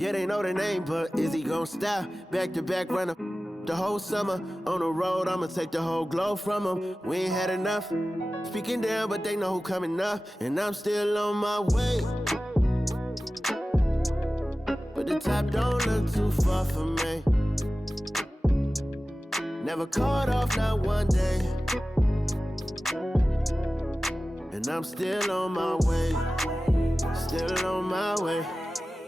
Yeah, they know the name, but is he gon' stop? Back to back runner the whole summer. On the road, I'ma take the whole glow from him. We ain't had enough. Speaking down, but they know who coming up. And I'm still on my way. But the top don't look too far for me. Never caught off, not one day. And I'm still on my way. Still on my way.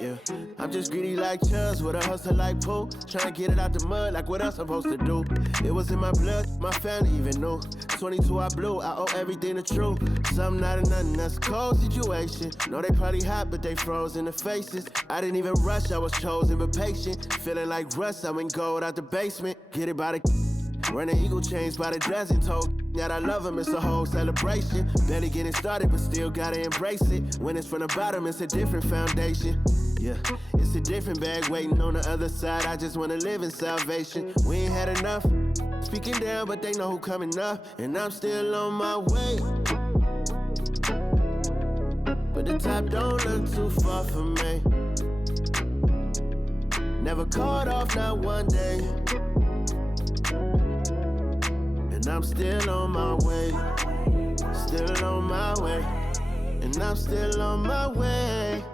Yeah, I'm just greedy like Chubbs with a hustle like Pooh. Tryna get it out the mud like what I'm supposed to do. It was in my blood, my family even knew. 22 I blew, I owe everything to true. Something out of nothing, that's a cold situation. Know they probably hot, but they froze in the faces. I didn't even rush, I was chosen but patient. Feeling like rust, I went gold out the basement. Get it by the running eagle chains by the dozen. Told that I love him, it's a whole celebration. Barely getting started, but still gotta embrace it. When it's from the bottom, it's a different foundation. Yeah, it's a different bag waiting on the other side. I just wanna live in salvation. We ain't had enough. Speaking down, but they know who coming up. And I'm still on my way. But the top don't look too far for me. Never caught off, not one day. And I'm still on my way. Still on my way. And I'm still on my way.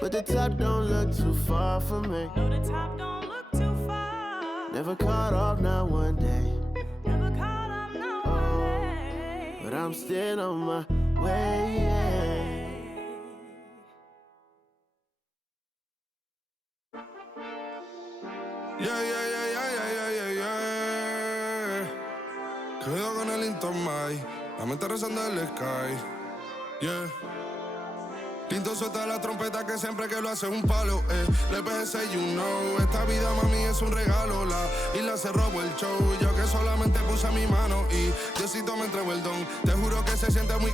But the top don't look too far for me. No, the top don't look too far. Never caught off, not one day. Never caught off, not one day. But I'm still on my way, yeah. Quedo con el Intomai, la mente rezando el sky. Yeah. Tinto suelta la trompeta que siempre que lo hace es un palo, Le PS, you know, esta vida mami es un regalo. La isla se robó el show, yo que solamente puse mi mano y Diosito me entregó el don. Te juro que se siente muy...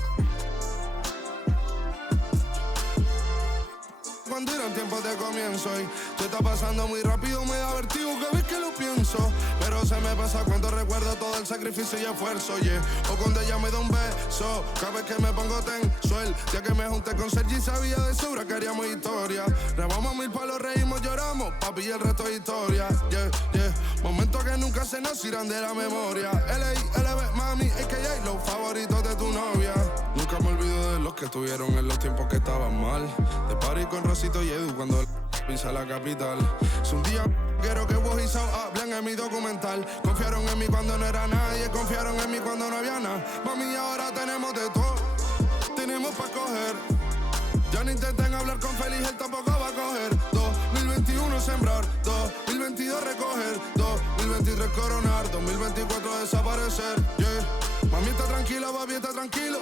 Cuando eran tiempos de comienzo y tú estás pasando muy rápido, me da vertigo cada vez que lo pienso. Pero se me pasa cuando recuerdo todo el sacrificio y esfuerzo, yeah. O cuando ella me da un beso, cada vez que me pongo tenso. El día que me junté con Sergi sabía de sobra que haríamos historia. Grabamos 1000 palos, reímos, lloramos, papi, y el resto es historia, yeah, yeah. Momentos que nunca se nos irán de la memoria. L.A.L.B. mami, a.k.a. los favoritos de tu novia. Nunca me olvido de los que estuvieron en los tiempos que estaban mal. De party con Rosito y Edu cuando pisa la capital. Es un día quiero que vos y Sao hablen en mi documental. Confiaron en mí cuando no era nadie, confiaron en mí cuando no había nada. Mami, ahora tenemos de todo, tenemos pa' coger. Ya no intenten hablar con Feliz, él tampoco va a coger. 2021 sembrar, 2022 recoger, 2023 coronar, 2024 desaparecer, yeah. Mami está tranquila, papi está tranquilo.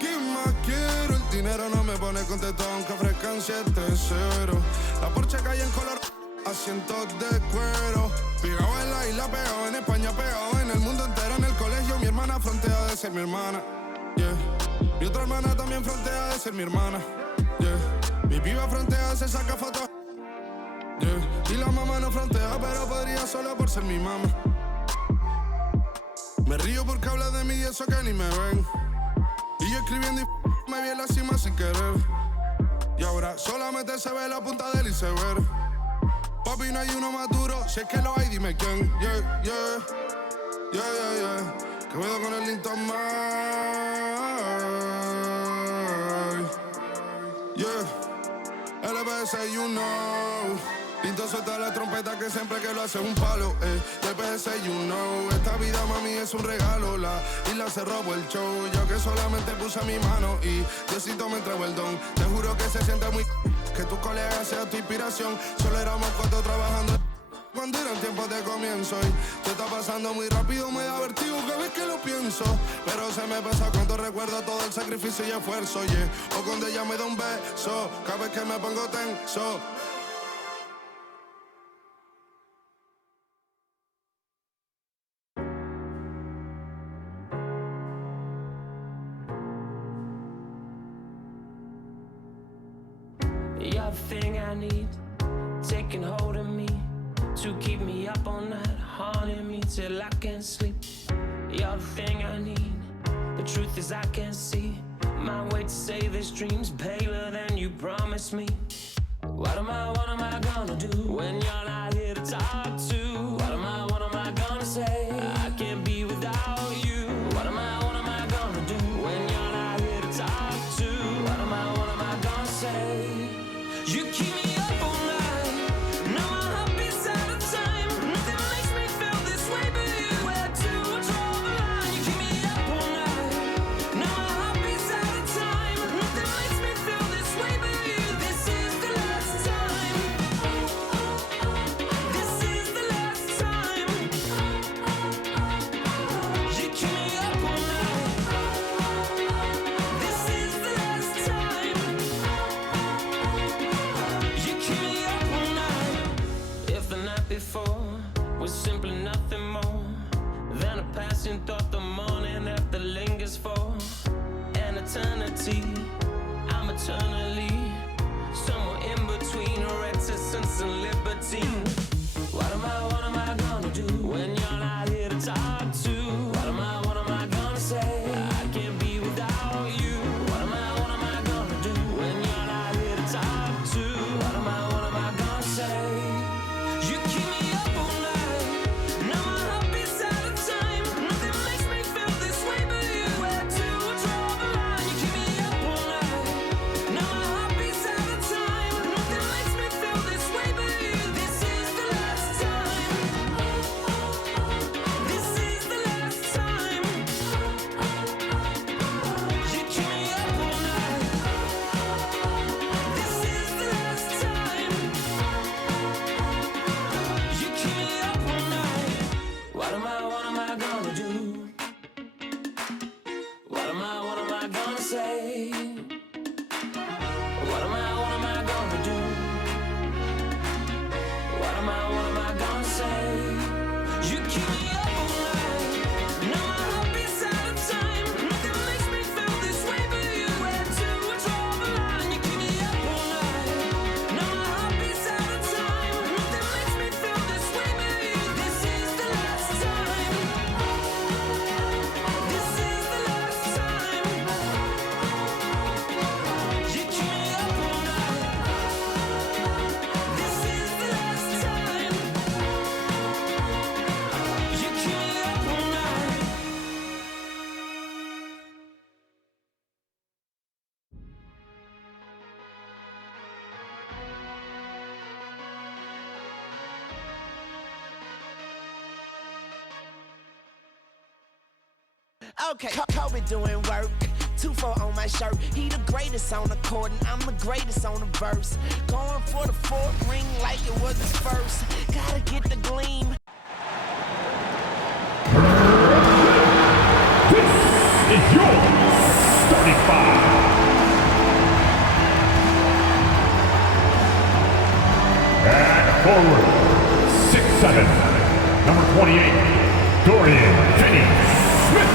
¿Qué más quiero? El dinero no me pone contento aunque ofrezcan 7-0. La Porsche cae en color, asientos de cuero. Pegado en la isla, pegado en España, pegado en el mundo entero. En el colegio mi hermana frontea de ser mi hermana, yeah. Mi otra hermana también frontea de ser mi hermana, yeah. Mi piba frontea, se saca fotos, yeah. Y la mamá no frontea, pero podría solo por ser mi mamá. Me río porque habla de mí y eso que ni me ven. Y yo escribiendo y me vi en la cima sin querer. Y ahora solamente se ve la punta del iceberg. Papi, no hay uno más duro, si es que lo hay, dime quién. Yeah, yeah, yeah, yeah, yeah. Que puedo con el Intomai. Yeah, LBS, you know. Tinto suelta la trompeta que siempre que lo hace es un palo, LBS, you know. Esta vida, mami, es un regalo. La isla se robó el show, yo que solamente puse mi mano y Diosito me entregó el don. Te juro que se siente muy... que tus colegas sean tu inspiración. Solo éramos 4 trabajando cuando eran tiempos de comienzo y te está pasando muy rápido, me da vertigo cada vez que lo pienso. Pero se me pasa cuando recuerdo todo el sacrificio y esfuerzo, yeah. O cuando ella me da un beso, cada vez que me pongo tenso. You're the thing I need, taking hold of me, to keep me up all night, haunting me till I can't sleep. You're the thing I need, the truth is I can't see my way to save his dreams paler than you promised me. What am I gonna do when you're not here to talk to? What am I gonna say? I can't be without you. What am I gonna do when you're not here to talk to? What am I gonna say? You keep me up all night. Now my heart beats out of time. Nothing makes me feel this way but you. Where to draw the line? You keep me up all night. Now my heart beats out of time. Nothing makes me feel this way but you. This is the last time. This is the last time. You keep me up all night. This is the last time. You keep me up all night. If the night before was simply nothing more than a passing thought, the morning after lingers for an eternity. I'm eternally somewhere in between reticence and libertine. What am I gonna do when you're not here to talk to? What am I gonna say? I can't be without you. What am I gonna do when you're not here to talk to? What am I gonna say? You keep me up all night. Now my heart beats out of time. Nothing makes me feel this way but you. Where to draw the line? You keep me up all night. Now my heart beats out of time. Nothing makes me feel this way but you. This is the last time. This is the last time. You keep me up all night. This is the last time. You keep me up all night. What am I gonna do? What am I gonna say? What am I gonna do? What am I gonna say? You keep me up all night. Now my heart beats out of time. Nothing makes me feel this way but you. Where to draw the line? You keep me up all night. Now my heart beats out of time. Nothing makes me feel this way but you. This is the last time. This is the last time. You keep me up all night. This is the last time. You keep me up all night. Okay, Kobe doing work. 2-4 on my shirt. He the greatest on the court, and I'm the greatest on the verse. Going for the fourth ring like it was his first. Gotta get the gleam. This is your starting five. And forward, 6'7", number 28, Dorian Finney-Smith.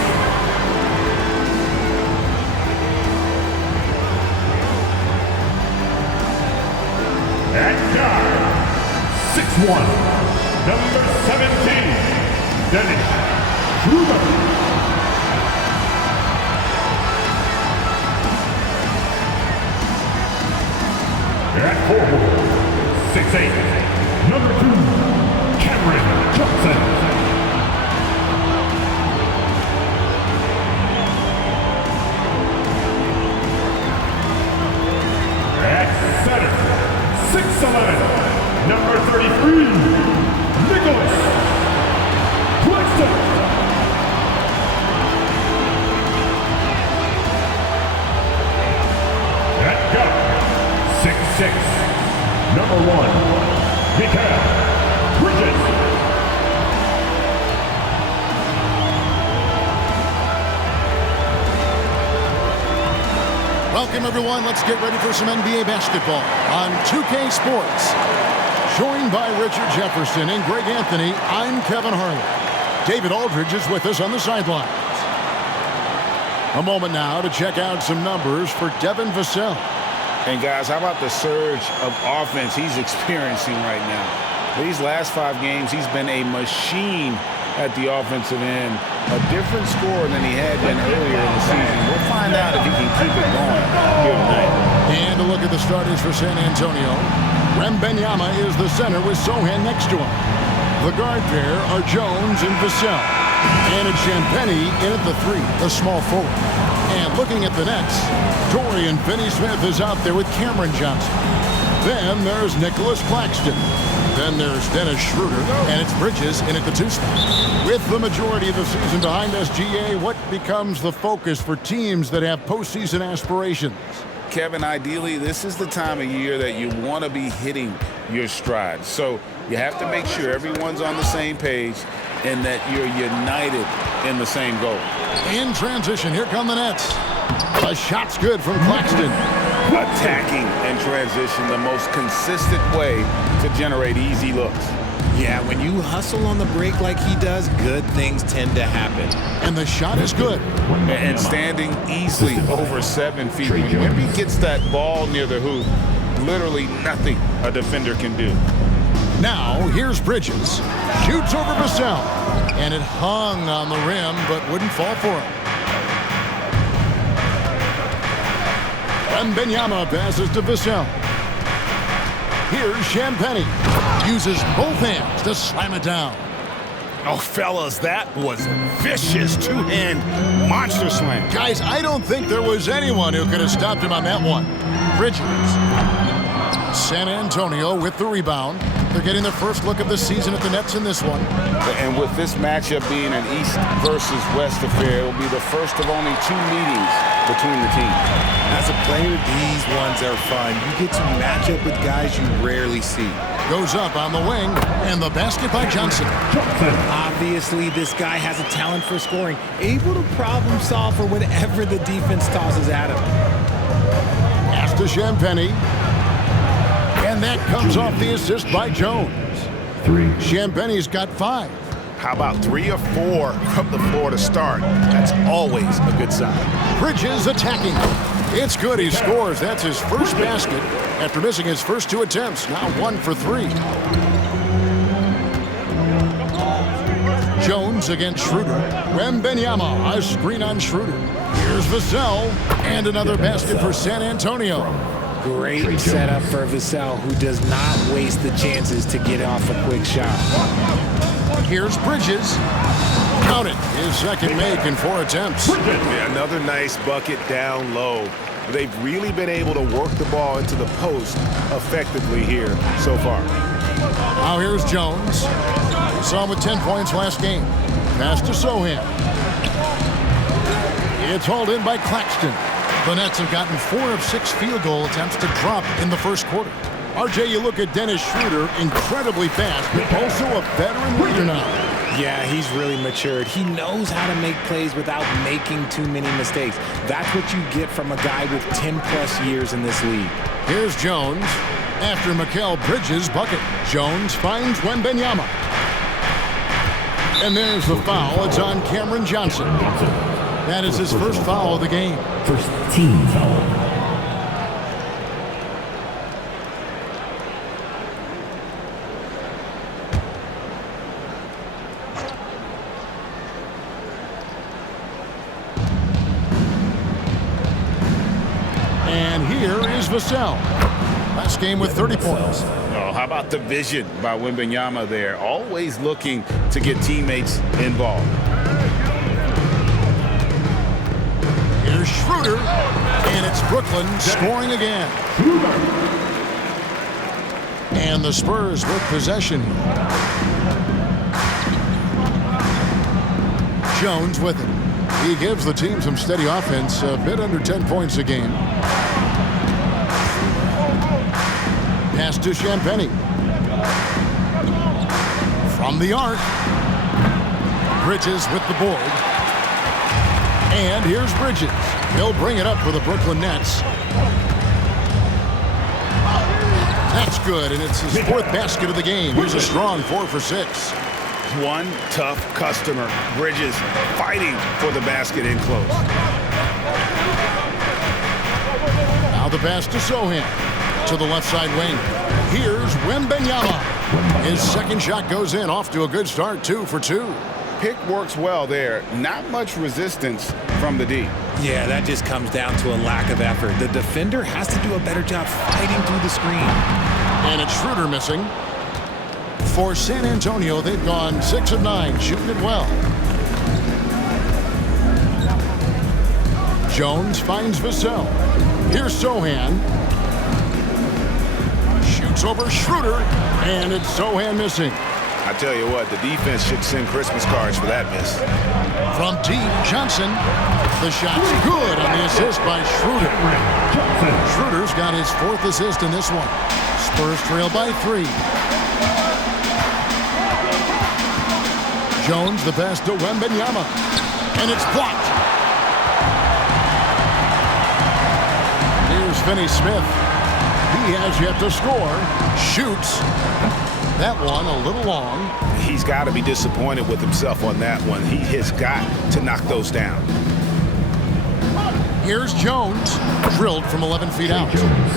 At guard, 6'1", number 17, Dennis Schroeder. At forward, 6'8", number 2, Cameron Johnson. At center, 6'11", number 33, Nicholas Claxton. At guard, 6'6", number 1, Mikael Bridges. Welcome, everyone. Let's get ready for some NBA basketball on 2K Sports. Joined by Richard Jefferson and Greg Anthony, I'm Kevin Harlan. David Aldridge is with us on the sidelines. A moment now to check out some numbers for Devin Vassell. And guys, how about the surge of offense he's experiencing right now? These last 5 games, he's been a machine at the offensive end. A different score than he had been earlier in the season. We'll find out if he can keep it going here tonight. And a look at the starters for San Antonio. Wembanyama is the center with Sohan next to him. The guard pair are Jones and Vassell. And it's Champagnie in at the 3, the small forward. And looking at the Nets, Dorian Finney-Smith is out there with Cameron Johnson. Then there's Nicholas Claxton. Then there's Dennis Schroeder, and it's Bridges in at the 2 spot. With the majority of the season behind us, GA, what becomes the focus for teams that have postseason aspirations? Kevin, ideally, this is the time of year that you want to be hitting your stride. So you have to make sure everyone's on the same page and that you're united in the same goal. In transition, here come the Nets. A shot's good from Claxton. Attacking and transition, the most consistent way to generate easy looks. Yeah, when you hustle on the break like he does, good things tend to happen. And the shot is good. And standing easily over 7 feet. When Wemby gets that ball near the hoop, literally nothing a defender can do. Now, here's Bridges. Shoots over Vassell. And it hung on the rim, but wouldn't fall for him. Wembanyama passes to Vassell. Here's Champagnie. Uses both hands to slam it down. Oh, fellas, that was a vicious two-hand monster slam. Guys, I don't think there was anyone who could have stopped him on that one. Bridges. San Antonio with the rebound. They're getting their first look of the season at the Nets in this one. And with this matchup being an East versus West affair, it will be the first of only 2 meetings between the teams. As a player, these ones are fun. You get to match up with guys you rarely see. Goes up on the wing, and the basket by Johnson. Obviously, this guy has a talent for scoring, able to problem solve for whatever the defense tosses at him. Pass to Champagnie. And that comes off the assist by Jones. 3. Champagnie's got 5. How about 3 or 4 from the floor to start? That's always a good sign. Bridges attacking. It's good. He scores. That's his first basket after missing his first 2 attempts. Now 1 for 3. Jones against Schroeder. Wembanyama, a screen on Schroeder. Here's Vassell, and another basket for San Antonio. Great setup for Vassell, who does not waste the chances to get off a quick shot. Here's Bridges. Count it. His second make in 4 attempts. Yeah, another nice bucket down low. They've really been able to work the ball into the post effectively here so far. Now here's Jones. We saw him with 10 points last game. Pass to Sohan. It's hauled in by Claxton. The Nets have gotten 4 of 6 field goal attempts to drop in the first quarter. RJ, you look at Dennis Schroeder, incredibly fast, but also a veteran leader now. Yeah, he's really matured. He knows how to make plays without making too many mistakes. That's what you get from a guy with 10-plus years in this league. Here's Jones. After Mikal Bridges' bucket, Jones finds Wembanyama. And there's the foul. It's on Cameron Johnson. That is his first foul of the game. First team foul. And here is Vassell. Last game with 30 points. Oh, how about the vision by Wembanyama there? Always looking to get teammates involved. Here's Schroeder, and it's Brooklyn scoring again. And the Spurs with possession. Jones with it. He gives the team some steady offense, a bit under 10 points a game. Pass to Champagnie. From the arc. Bridges with the board. And here's Bridges. He'll bring it up for the Brooklyn Nets. That's good, and it's his 4th basket of the game. He's a strong 4 for 6. One tough customer. Bridges fighting for the basket in close. Now the pass to Sohan. To the left side wing. Here's Wembanyama. His second shot goes in, off to a good start, 2 for 2. pick works well there. Not much resistance from the D. Yeah, that just comes down to a lack of effort. The defender has to do a better job fighting through the screen. And it's Schroeder missing. For San Antonio, they've gone 6 of 9, shooting it well. Jones finds Vassell. Here's Sohan. Shoots over Schroeder, and it's Sohan missing. I tell you what, the defense should send Christmas cards for that miss. From deep, Johnson. The shot's good on the assist by Schroeder. Schroeder's got his 4th assist in this one. Spurs trail by 3. Jones, the pass to Wembanyama. And it's blocked. Here's Finney-Smith. He has yet to score. Shoots. That one a little long. He's got to be disappointed with himself on that one. He has got to knock those down. Here's Jones, drilled from 11 feet out.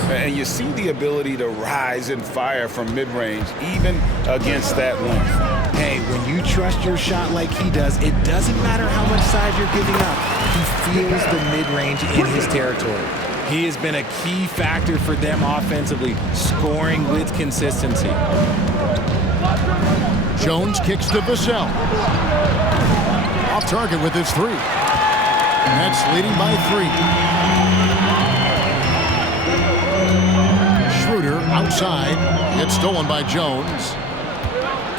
And you see the ability to rise and fire from mid-range, even against that length. Hey, when you trust your shot like he does, it doesn't matter how much size you're giving up. He feels the mid-range in his territory. He has been a key factor for them offensively, scoring with consistency. Jones kicks to Vassell. Off target with his 3. Nets leading by 3. Schroeder outside. It's stolen by Jones.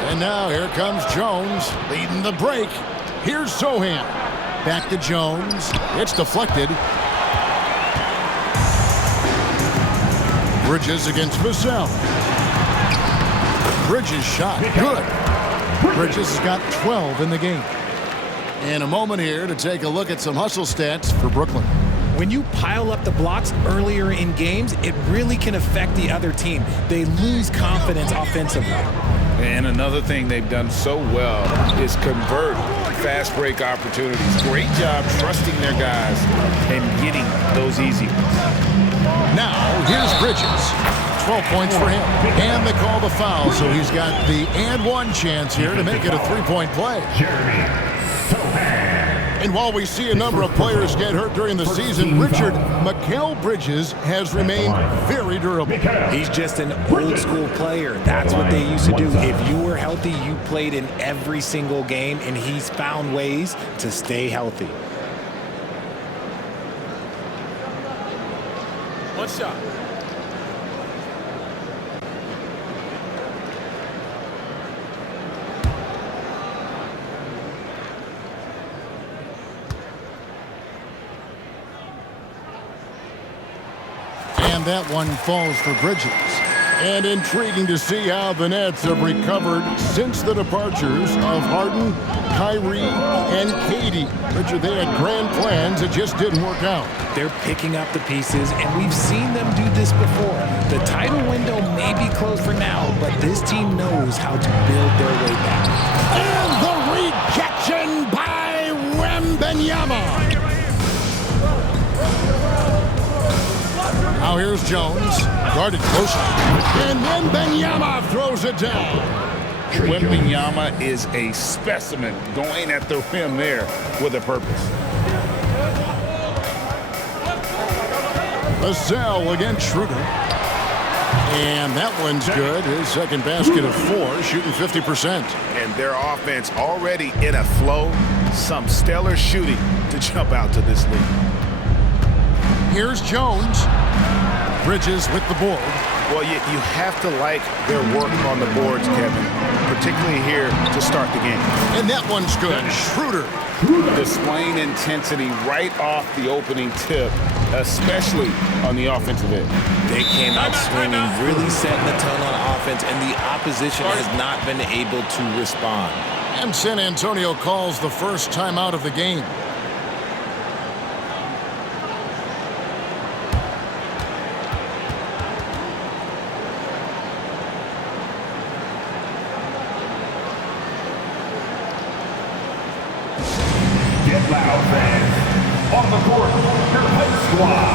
And now here comes Jones leading the break. Here's Sohan. Back to Jones. It's deflected. Bridges against Vassell. Bridges shot. Good. Bridges has got 12 in the game. And a moment here to take a look at some hustle stats for Brooklyn. When you pile up the blocks earlier in games, it really can affect the other team. They lose confidence offensively. And another thing they've done so well is convert fast break opportunities. Great job trusting their guys and getting those easy ones. Now, here's Bridges. 12 points for him. And they call the foul, so he's got the and one chance here to make it a 3-point play. And while we see a number of players get hurt during the season, Richard, Mikal Bridges has remained very durable. He's just an old school player. That's what they used to do. If you were healthy, you played in every single game, and he's found ways to stay healthy. One shot. And that one falls for Bridges. And intriguing to see how the Nets have recovered since the departures of Harden, Kyrie, and KD. Richard, they had grand plans. It just didn't work out. They're picking up the pieces, and we've seen them do this before. The title window may be closed for now, but this team knows how to build their way back. And the rejection by Wembanyama. Now here's Jones, guarded closely. And Wembanyama throws it down. Wembanyama is a specimen going at the rim there with a purpose. Vassell against Schroeder. And that one's good. His second basket of 4, shooting 50%. And their offense already in a flow. Some stellar shooting to jump out to this lead. Here's Jones. Bridges with the board. Well, you have to like their work on the boards, Kevin, particularly here to start the game. And that one's good. Schroeder. Displaying intensity right off the opening tip, especially on the offensive end. They came out swinging, really setting the tone on offense, and the opposition has not been able to respond. And San Antonio calls the first timeout of the game. Get loud, fans. On the court, your host squad.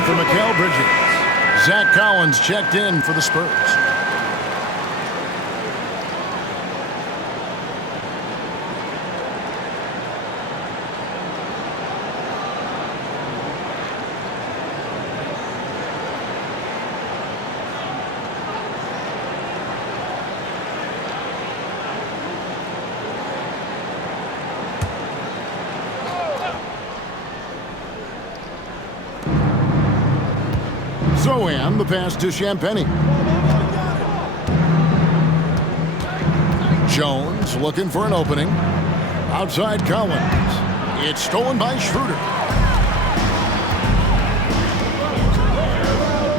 in for Mikal Bridges. Zach Collins checked in for the Spurs. Zohan, the pass to Champagny. Jones looking for an opening. Outside Collins. It's stolen by Schroeder.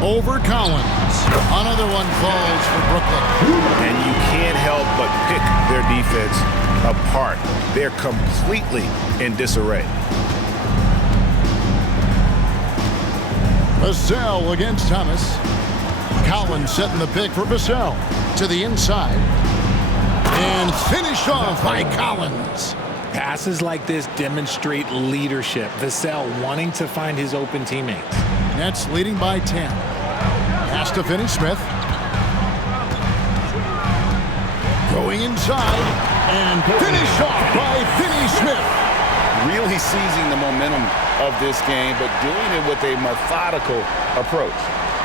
Over Collins. Another one falls for Brooklyn. And you can't help but pick their defense apart. They're completely in disarray. Vassell against Thomas. Collins setting the pick for Vassell. To the inside. And finished off by Collins. Passes like this demonstrate leadership. Vassell wanting to find his open teammates. Nets leading by 10. Pass to Finney-Smith. Going inside. And finished off by Finney-Smith. Really seizing the momentum of this game, but doing it with a methodical approach.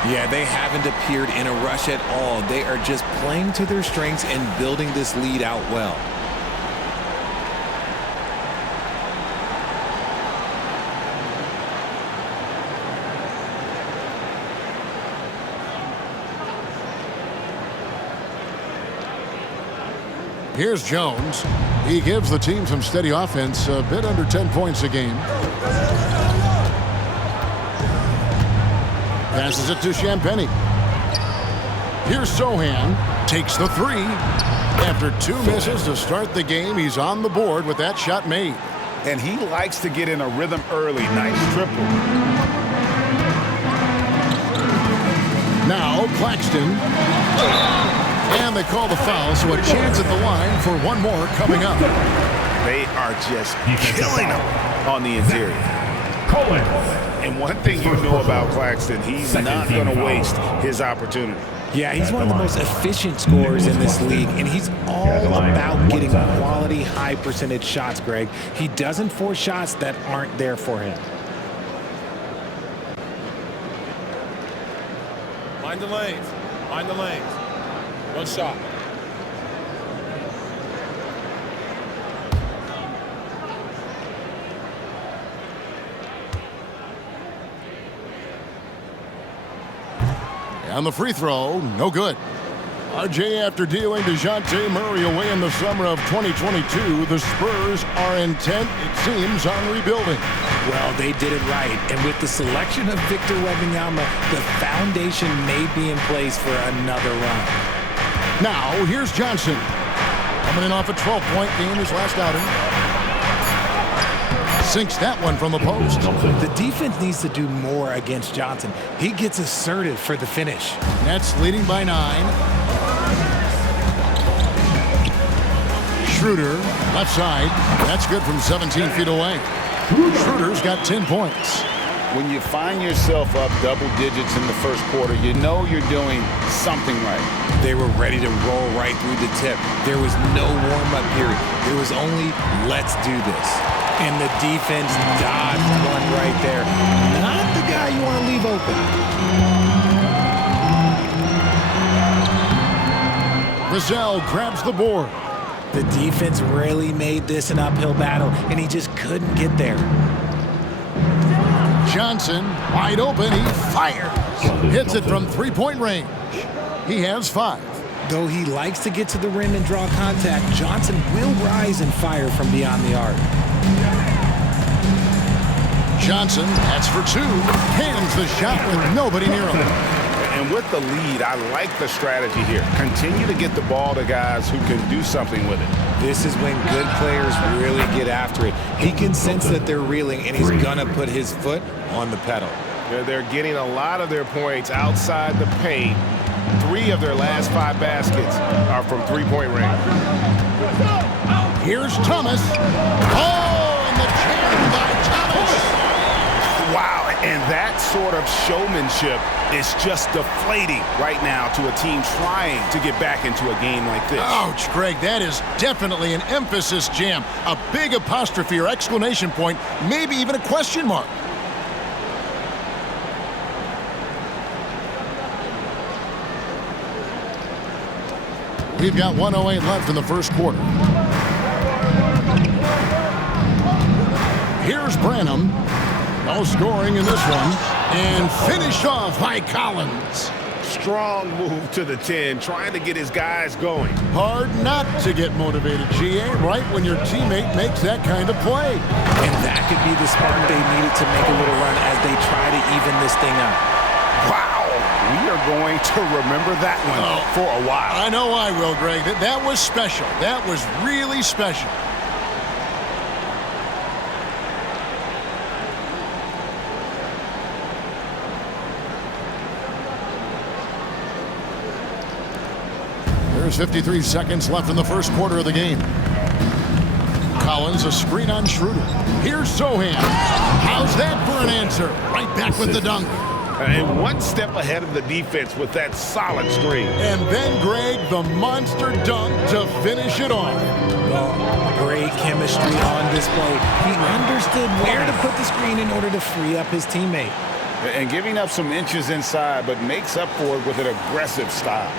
Yeah, they haven't appeared in a rush at all. They are just playing to their strengths and building this lead out well. Here's Jones. He gives the team some steady offense, a bit under 10 points a game. Passes it to Champagny. Here's Zohan. Takes the three. After 2 misses to start the game, he's on the board with that shot made. And he likes to get in a rhythm early. Nice triple. Now Claxton. And they call the foul, so a chance at the line for one more coming up. They are just killing them on the interior. And one thing you know about Claxton, he's not going to waste his opportunity. Yeah, he's one of the most efficient scorers in this league, and he's all about getting quality, high-percentage shots, Greg. He doesn't force shots that aren't there for him. Mind the lanes. Mind the lanes. One shot. And the free throw, no good. RJ, after dealing DeJounte Murray away in the summer of 2022, the Spurs are intent, it seems, on rebuilding. Well, they did it right. And with the selection of Victor Wembanyama, the foundation may be in place for another run. Now, here's Johnson. Coming in off a 12-point game his last outing. Sinks that one from the post. The defense needs to do more against Johnson. He gets assertive for the finish. Nets leading by 9. Schroeder, left side. That's good from 17 feet away. Schroeder's got 10 points. When you find yourself up double digits in the first quarter, you know you're doing something right. They were ready to roll right through the tip. There was no warm-up period. There was only, let's do this. And the defense dodged one right there. Not the guy you want to leave open. Vassell grabs the board. The defense really made this an uphill battle, and he just couldn't get there. Johnson, wide open, he fires. Hits it from three-point range. He has 5. Though he likes to get to the rim and draw contact, Johnson will rise and fire from beyond the arc. Johnson, that's for 2. Hands the shot with nobody near him. And with the lead, I like the strategy here. Continue to get the ball to guys who can do something with it. This is when good players really get after it. He can sense that they're reeling, and he's going to put his foot on the pedal. They're getting a lot of their points outside the paint. 3 of their last 5 baskets are from three-point range. Here's Thomas. Oh, and the jam by Thomas. Wow, And that sort of showmanship is just deflating right now to a team trying to get back into a game like this. Ouch, Greg, that is definitely an emphasis jam. A big apostrophe or exclamation point, maybe even a question mark. We've got 1:08 left in the first quarter. Here's Branham. No scoring in this one. And finished off by Collins. Strong move to the 10, trying to get his guys going. Hard not to get motivated, GA, right when your teammate makes that kind of play. And that could be the spark they needed to make a little run as they try to even this thing up. Wow, we are going to remember that one for a while. I know I will, Greg. That was special. That was really special. There's 53 seconds left in the first quarter of the game. Collins, a screen on Schroeder. Here's Sohan. How's that for an answer? Right back with the dunk. And one step ahead of the defense with that solid screen. And then, Greg, the monster dunk to finish it off. Oh, great chemistry on display. He understood where to put the screen in order to free up his teammate. And giving up some inches inside, but makes up for it with an aggressive style.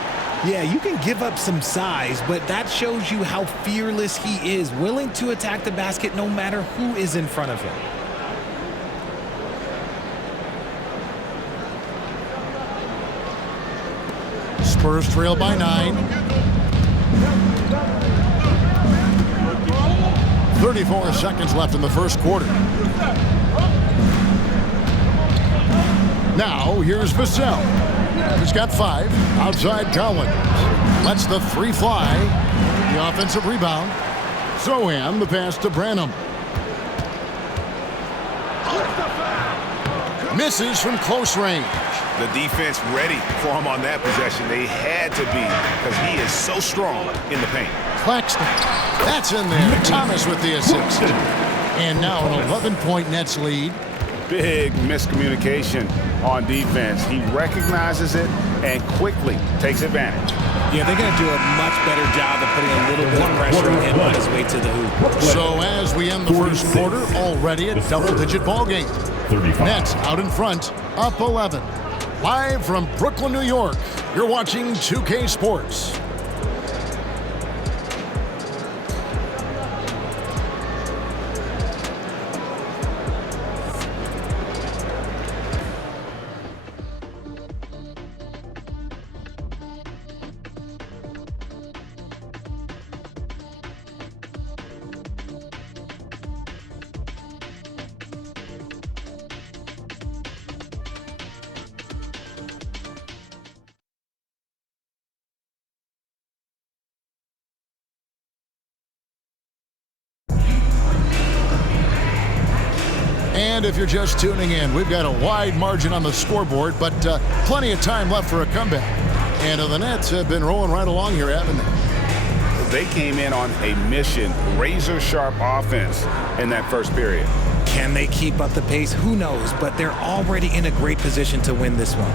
Yeah, you can give up some size, but that shows you how fearless he is, willing to attack the basket no matter who is in front of him. Spurs trail by 9. 34 seconds left in the first quarter. Now, here's Vassell. He's got 5. Outside Collins. Lets the 3 fly. The offensive rebound. Sohan, the pass to Branham. Misses from close range. The defense ready for him on that possession. They had to be because he is so strong in the paint. Claxton. That's in there. Thomas with the assist. And now an 11-point Nets lead. Big miscommunication on defense. He recognizes it and quickly takes advantage. Yeah, they're going to do a much better job of putting a little bit of pressure on him on his way to the hoop. So as we end the first quarter, already a double-digit ball game. Nets out in front, up 11. Live from Brooklyn, New York, you're watching 2K Sports. And if you're just tuning in, we've got a wide margin on the scoreboard, but plenty of time left for a comeback. And the Nets have been rolling right along here, haven't they? They came in on a mission, razor-sharp offense in that first period. Can they keep up the pace? Who knows, but they're already in a great position to win this one.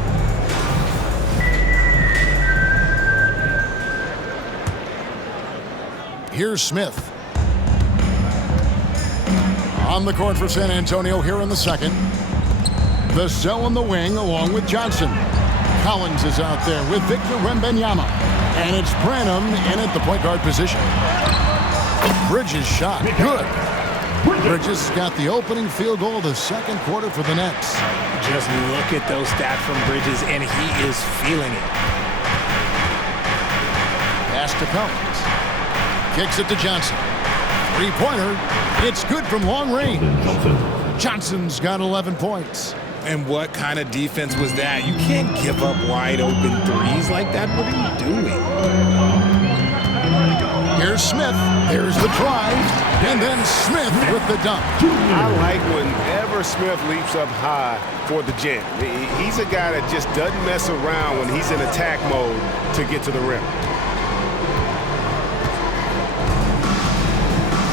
Here's Smith. On the court for San Antonio here in the second. Vassell in the wing along with Johnson. Collins is out there with Victor Wembanyama. And it's Branham in at the point guard position. Bridges shot. Good. Bridges got the opening field goal of the second quarter for the Nets. Just look at those stats from Bridges, and he is feeling it. Pass to Collins. Kicks it to Johnson. Three-pointer. It's good from long range. Johnson's got 11 points. And what kind of defense was that? You can't give up wide open threes like that. What are you doing? Here's Smith. There's the drive. And then Smith with the dunk. I like whenever Smith leaps up high for the jam. He's a guy that just doesn't mess around when he's in attack mode to get to the rim.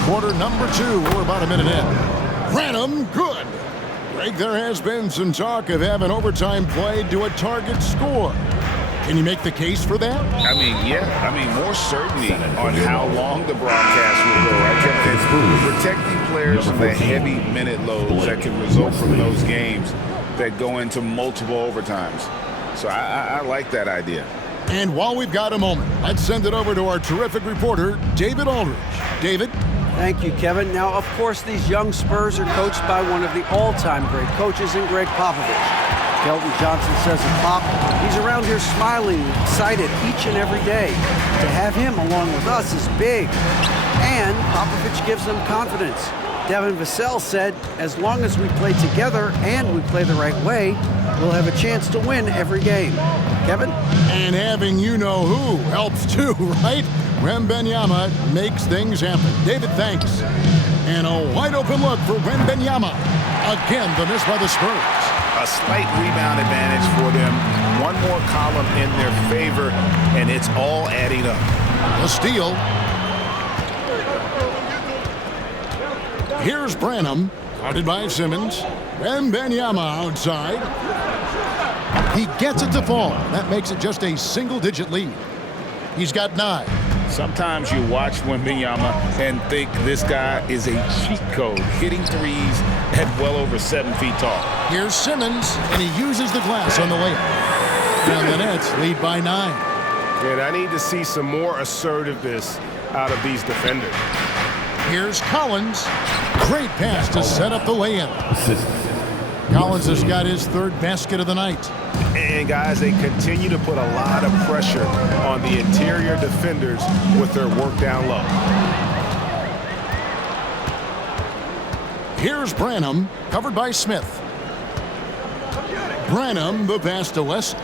Quarter number 2. We're about a minute in. Branham, good. Greg, there has been some talk of having overtime played to a target score. Can you make the case for that? I mean, yeah. I mean, more certainty on how long the broadcast will go. Right? Protecting players from the heavy minute loads that can result from those games that go into multiple overtimes. So I like that idea. And while we've got a moment, let's send it over to our terrific reporter, David Aldridge. David? Thank you, Kevin. Now, of course, these young Spurs are coached by one of the all-time great coaches in Greg Popovich. Kelton Johnson says of Pop, he's around here smiling, excited each and every day. To have him along with us is big. And Popovich gives them confidence. Devin Vassell said, as long as we play together and we play the right way, we'll have a chance to win every game. Kevin? And having you-know-who helps too, right? Wembanyama makes things happen. David, thanks. And a wide-open look for Wembanyama. Again, the miss by the Spurs. A slight rebound advantage for them. One more column in their favor, and it's all adding up. A steal. Here's Branham, guarded by Simmons. Wembanyama outside. He gets it to fall. That makes it just a single-digit lead. He's got 9. Sometimes you watch Wembanyama and think this guy is a cheat code, hitting threes at well over 7 feet tall. Here's Simmons, and he uses the glass on the layup. And the Nets lead by 9. Man, I need to see some more assertiveness out of these defenders. Here's Collins. Great pass to set up the lay-in. Collins has got his 3rd basket of the night. And guys, they continue to put a lot of pressure on the interior defenders with their work down low. Here's Branham, covered by Smith. Branham, the pass to West.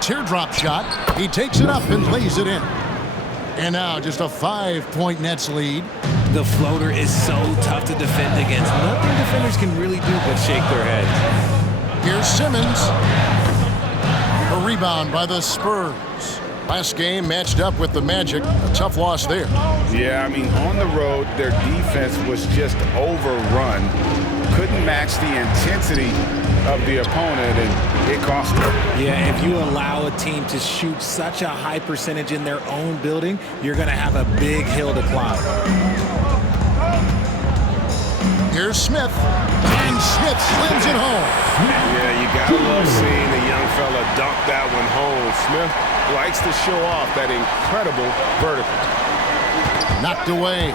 Teardrop shot. He takes it up and lays it in. And now just a 5-point Nets lead. The floater is so tough to defend against. Nothing defenders can really do but shake their heads. Here's Simmons. A rebound by the Spurs. Last game matched up with the Magic. A tough loss there. Yeah, I mean, on the road, their defense was just overrun. Couldn't match the intensity of the opponent, and it cost them. Yeah, if you allow a team to shoot such a high percentage in their own building, you're going to have a big hill to climb. Here's Smith, and Smith slams it home. Yeah, you gotta love seeing the young fella dunk that one home. Smith likes to show off that incredible vertical. Knocked away,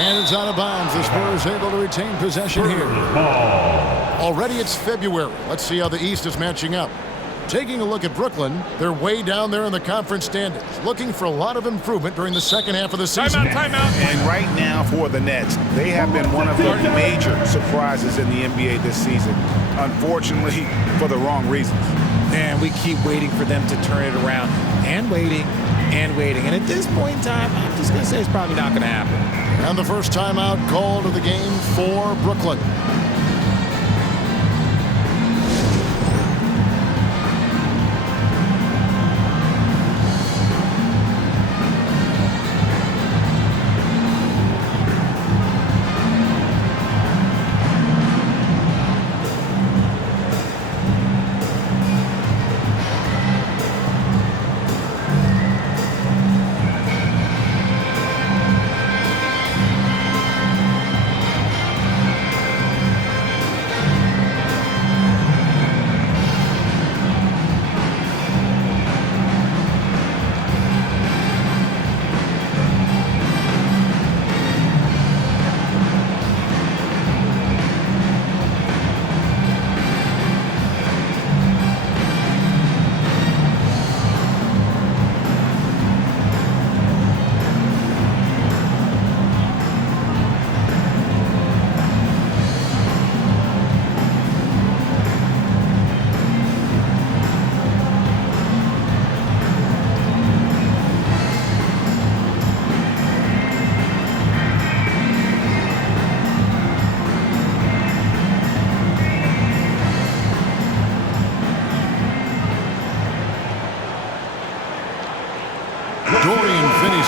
and it's out of bounds. The Spurs able to retain possession here. Already it's February. Let's see how the East is matching up. Taking a look at Brooklyn, they're way down there in the conference standings, looking for a lot of improvement during the second half of the season. Timeout. And right now for the Nets, they have been one of the major surprises in the NBA this season. Unfortunately, for the wrong reasons. Man, we keep waiting for them to turn it around, and waiting, and waiting. And at this point in time, I'm just going to say it's probably not going to happen. And the first timeout called of the game for Brooklyn.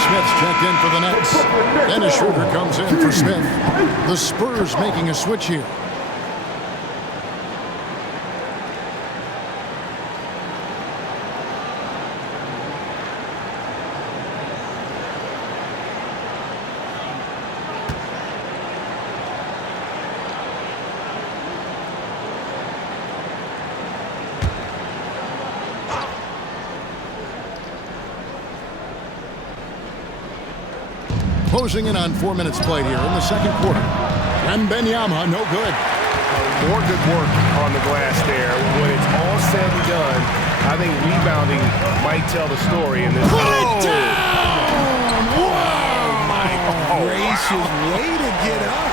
Smith's checked in for the Nets. Dennis Schroeder comes in for Smith. The Spurs making a switch here. Closing in on 4 minutes played here in the second quarter. And Wembanyama, no good. More good work on the glass there. When it's all said and done, I think rebounding might tell the story in this. Put it down! Whoa! My gracious, way to get up.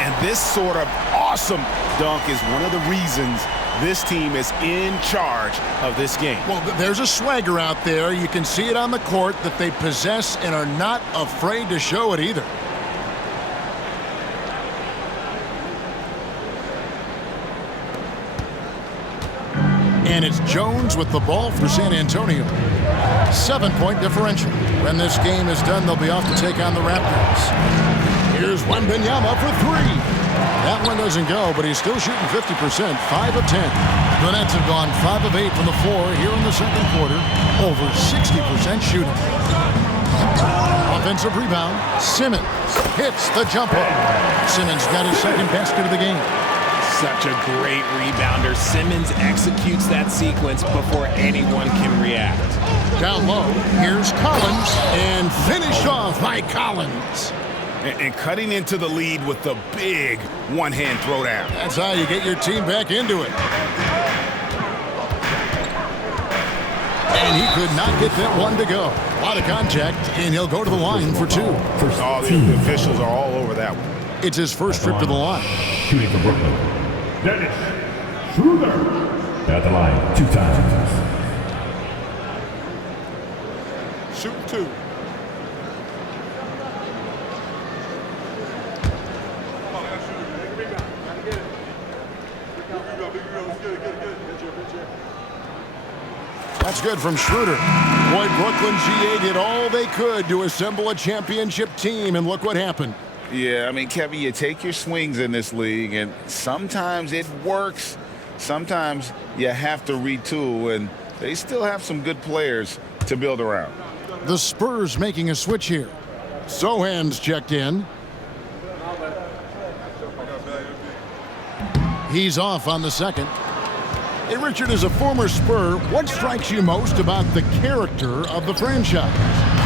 And this sort of awesome dunk is one of the reasons this team is in charge of this game. Well, there's a swagger out there. You can see it on the court that they possess and are not afraid to show it either. And it's Jones with the ball for San Antonio. 7-point differential. When this game is done, they'll be off to take on the Raptors. Here's Wembanyama for three. That one doesn't go, but he's still shooting 50%, 5 of 10. The Nets have gone 5 of 8 from the floor here in the second quarter, over 60% shooting. Offensive rebound, Simmons hits the jumper. Simmons got his second basket of the game. Such a great rebounder. Simmons executes that sequence before anyone can react. Down low, here's Collins, and finished off by Collins. And cutting into the lead with the big one-hand throwdown. That's how you get your team back into it. And he could not get that one to go. A lot of contact, and he'll go to the line for two. All the officials are all over that one. It's his first trip to the line. Shooting for Brooklyn, Dennis Schroeder. At the line 2 times. Shoot 2. That's good from Schroeder. Boy, Brooklyn GA did all they could to assemble a championship team, and look what happened. Yeah, I mean, Kevin, you take your swings in this league, and sometimes it works. Sometimes you have to retool, and they still have some good players to build around. The Spurs making a switch here. Sohan's checked in. He's off on the second. Hey, Richard, as a former Spur, what strikes you most about the character of the franchise?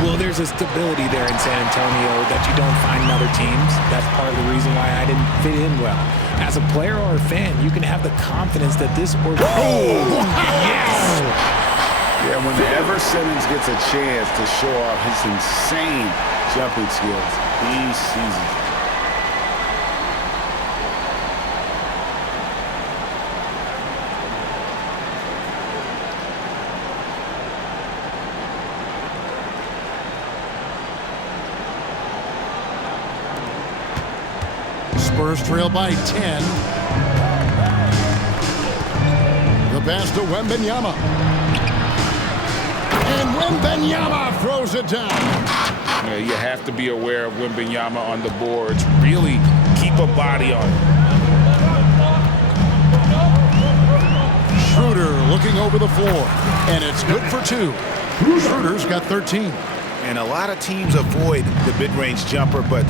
Well, there's a stability there in San Antonio that you don't find in other teams. That's part of the reason why I didn't fit in well. As a player or a fan, you can have the confidence that this organization... Yes! Yeah, whenever Simmons gets a chance to show off his insane jumping skills, he seizes it. Spurs trail by 10. The pass to Wembanyama. And Wembanyama throws it down. You have to be aware of Wembanyama on the boards. Really keep a body on it. Schroeder looking over the floor. And it's good for 2. Schroeder's got 13. And a lot of teams avoid the mid-range jumper, but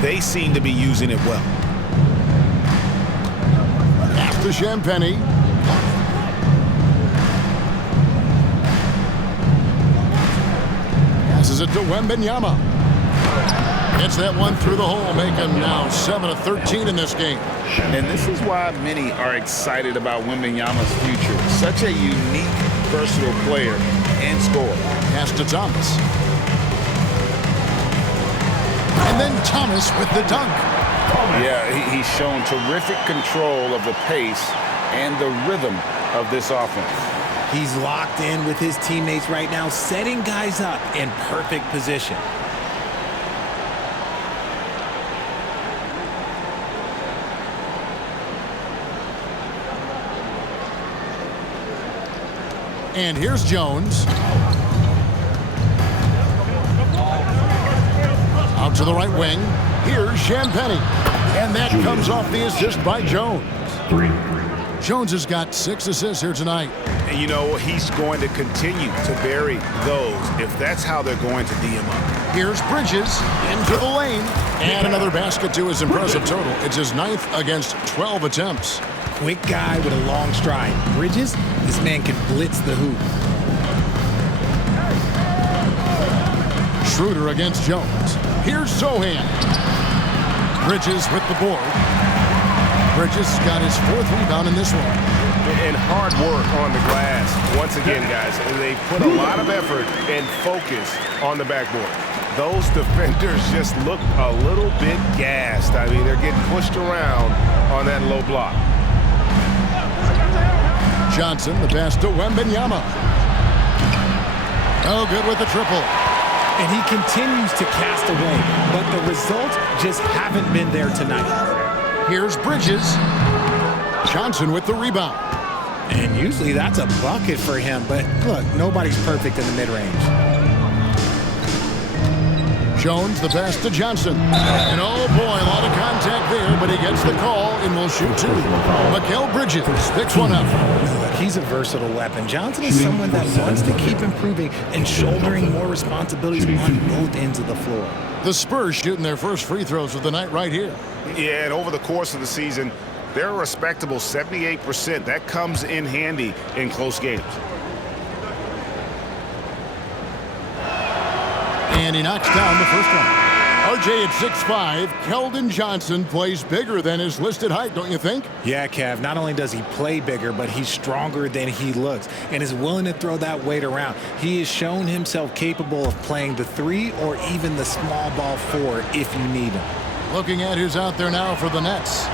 they seem to be using it well. Pass to Champagny. Passes it to Wembanyama. Gets that one through the hole, making now 7 of 13 in this game. And this is why many are excited about Wembanyama's future. Such a unique, versatile player and scorer. Pass to Thomas. And then Thomas with the dunk. Yeah, he's shown terrific control of the pace and the rhythm of this offense. He's locked in with his teammates right now, setting guys up in perfect position. And here's Jones. Out to the right wing. Here's Champagnie. And that comes off the assist by Jones. 3. Jones has got 6 assists here tonight. And you know, he's going to continue to bury those if that's how they're going to D him up. Here's Bridges into the lane. And another basket to his impressive total. It's his 9th against 12 attempts. Quick guy with a long stride. Bridges, this man can blitz the hoop. Schroeder against Jones. Here's Sohan. Bridges with the board. Bridges got his 4th rebound in this one. And hard work on the glass. Once again, guys, they put a lot of effort and focus on the backboard. Those defenders just look a little bit gassed. I mean, they're getting pushed around on that low block. Johnson, the pass to Wembanyama. Oh, good with the triple. And he continues to cast away, but the results just haven't been there tonight. Here's Bridges. Johnson with the rebound. And usually that's a bucket for him, but look, nobody's perfect in the mid-range. Jones, the pass to Johnson. And oh boy, a lot of contact there, but he gets the call and will shoot 2. Mikal Bridges picks one up. He's a versatile weapon. Johnson is someone that wants to keep improving and shouldering more responsibilities on both ends of the floor. The Spurs shooting their first free throws of the night right here. Yeah, and over the course of the season, they're a respectable 78%. That comes in handy in close games. And he knocks down the first one. RJ at 6'5", Keldon Johnson plays bigger than his listed height, don't you think? Yeah, Kev, not only does he play bigger, but he's stronger than he looks and is willing to throw that weight around. He has shown himself capable of playing the 3 or even the small ball 4 if you need him. Looking at who's out there now for the Nets.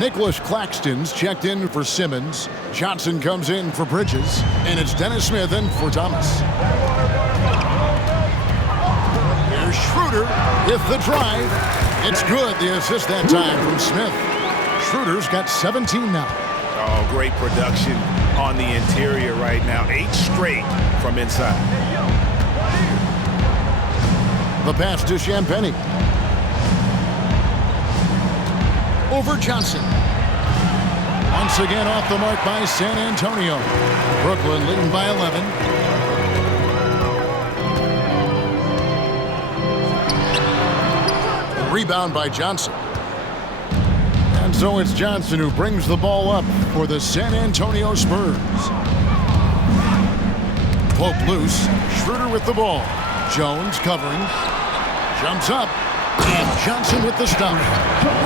Nicholas Claxton's checked in for Simmons. Johnson comes in for Bridges. And it's Dennis Smith in for Thomas. Here's Schroeder with the drive. It's good. The assist that time from Smith. Schroeder's got 17 now. Oh, great production on the interior right now. 8 straight from inside. The pass to Champagnie. Over Johnson. Once again off the mark by San Antonio. Brooklyn leading by 11. Rebound by Johnson. And so it's Johnson who brings the ball up for the San Antonio Spurs. Pope loose. Schroeder with the ball. Jones covering. Jumps up. And Johnson with the stop.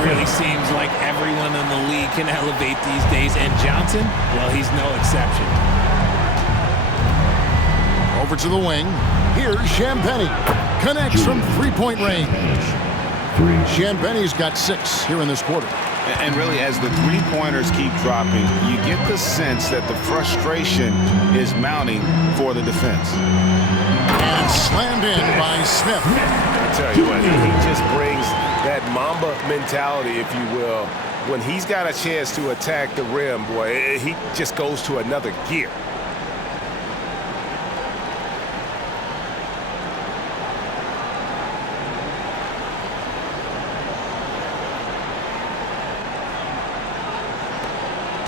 Really seems like everyone in the league can elevate these days. And Johnson, well, he's no exception. Over to the wing. Here's Champagnie. Connects from three-point range. Champagnie's got 6 here in this quarter. And really, as the three-pointers keep dropping, you get the sense that the frustration is mounting for the defense. And slammed in by Smith. I tell you what, he just brings that Mamba mentality, if you will. When he's got a chance to attack the rim, boy, he just goes to another gear.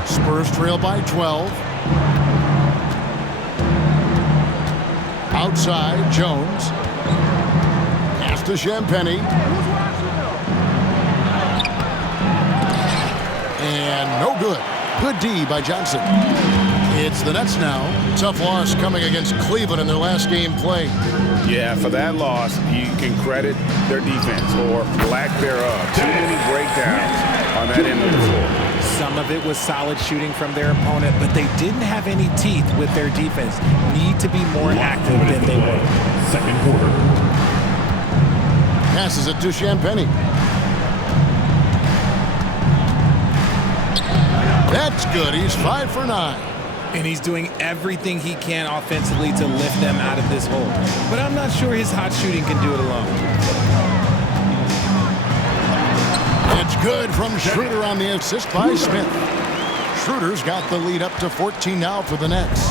Spurs trail by 12. Outside, Jones. Pass to Champagnie. And no good. Good D by Johnson. It's the Nets now. Tough loss coming against Cleveland in their last game played. Yeah, for that loss, you can credit their defense or lack thereof. Too many breakdowns on that end of the floor. Some of it was solid shooting from their opponent, but they didn't have any teeth with their defense. Need to be more active than they were. Second quarter. Passes it to Champagnie. That's good. He's 5 for 9. And he's doing everything he can offensively to lift them out of this hole. But I'm not sure his hot shooting can do it alone. It's good from Schroeder on the assist by Smith. Schroeder's got the lead up to 14 now for the Nets.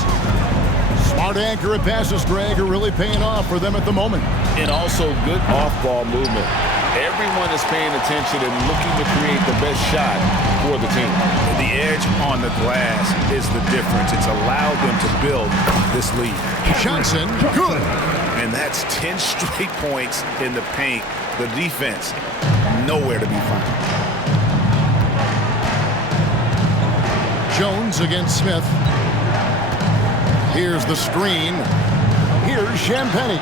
Smart accurate passes, Greg, are really paying off for them at the moment. And also good off-ball movement. Everyone is paying attention and looking to create the best shot for the team. The edge on the glass is the difference. It's allowed them to build this lead. Johnson, good. And that's 10 straight points in the paint. The defense, nowhere to be found. Jones against Smith. Here's the screen. Here's Champagny.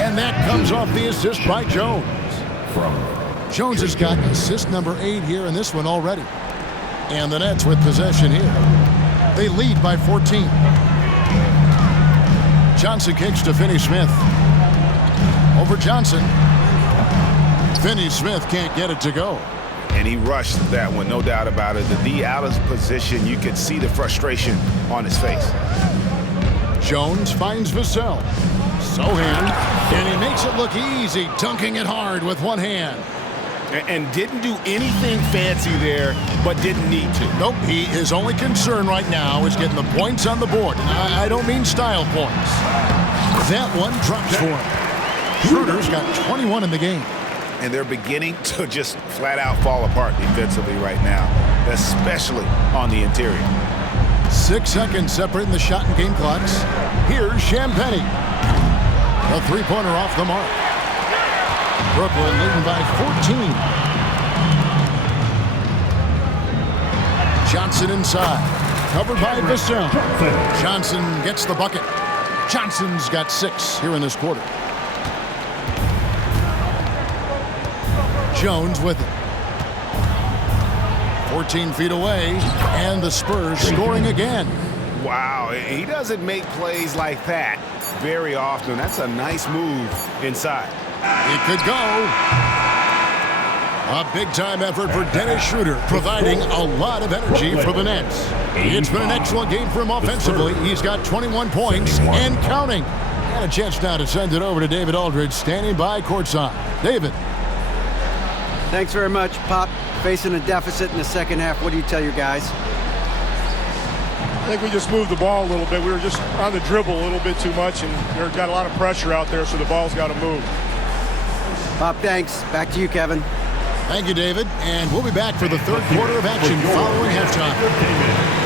And that comes off the assist by Jones. Jones has got assist number 8 here in this one already. And the Nets with possession here. They lead by 14. Johnson kicks to Finney-Smith. Over Johnson. Finney-Smith can't get it to go. And he rushed that one, no doubt about it. The D out of position, you could see the frustration on his face. Jones finds Vassell. Sohan, and he makes it look easy, dunking it hard with one hand. And didn't do anything fancy there, but didn't need to. Nope, his only concern right now is getting the points on the board. I don't mean style points. That one drops for him. Schroeder's got 21 in the game. And they're beginning to just flat out fall apart defensively right now, especially on the interior. 6 seconds separating the shot and game clocks. Here's Champagny. A three-pointer off the mark. Brooklyn leading by 14. Johnson inside. Covered by Vassell. Johnson gets the bucket. Johnson's got 6 here in this quarter. Jones with it. 14 feet away, and the Spurs scoring again. Wow, he doesn't make plays like that very often. That's a nice move inside. It could go. A big-time effort for Dennis Schroeder, providing a lot of energy for the Nets. It's been an excellent game for him offensively. He's got 21 points and counting. And a chance now to send it over to David Aldridge, standing by courtside. David. Thanks very much, Pop. Facing a deficit in the second half, what do you tell your guys? I think we just moved the ball a little bit. We were just on the dribble a little bit too much, and we got a lot of pressure out there, so the ball's got to move. Pop, thanks. Back to you, Kevin. Thank you, David. And we'll be back for the third quarter of action following halftime.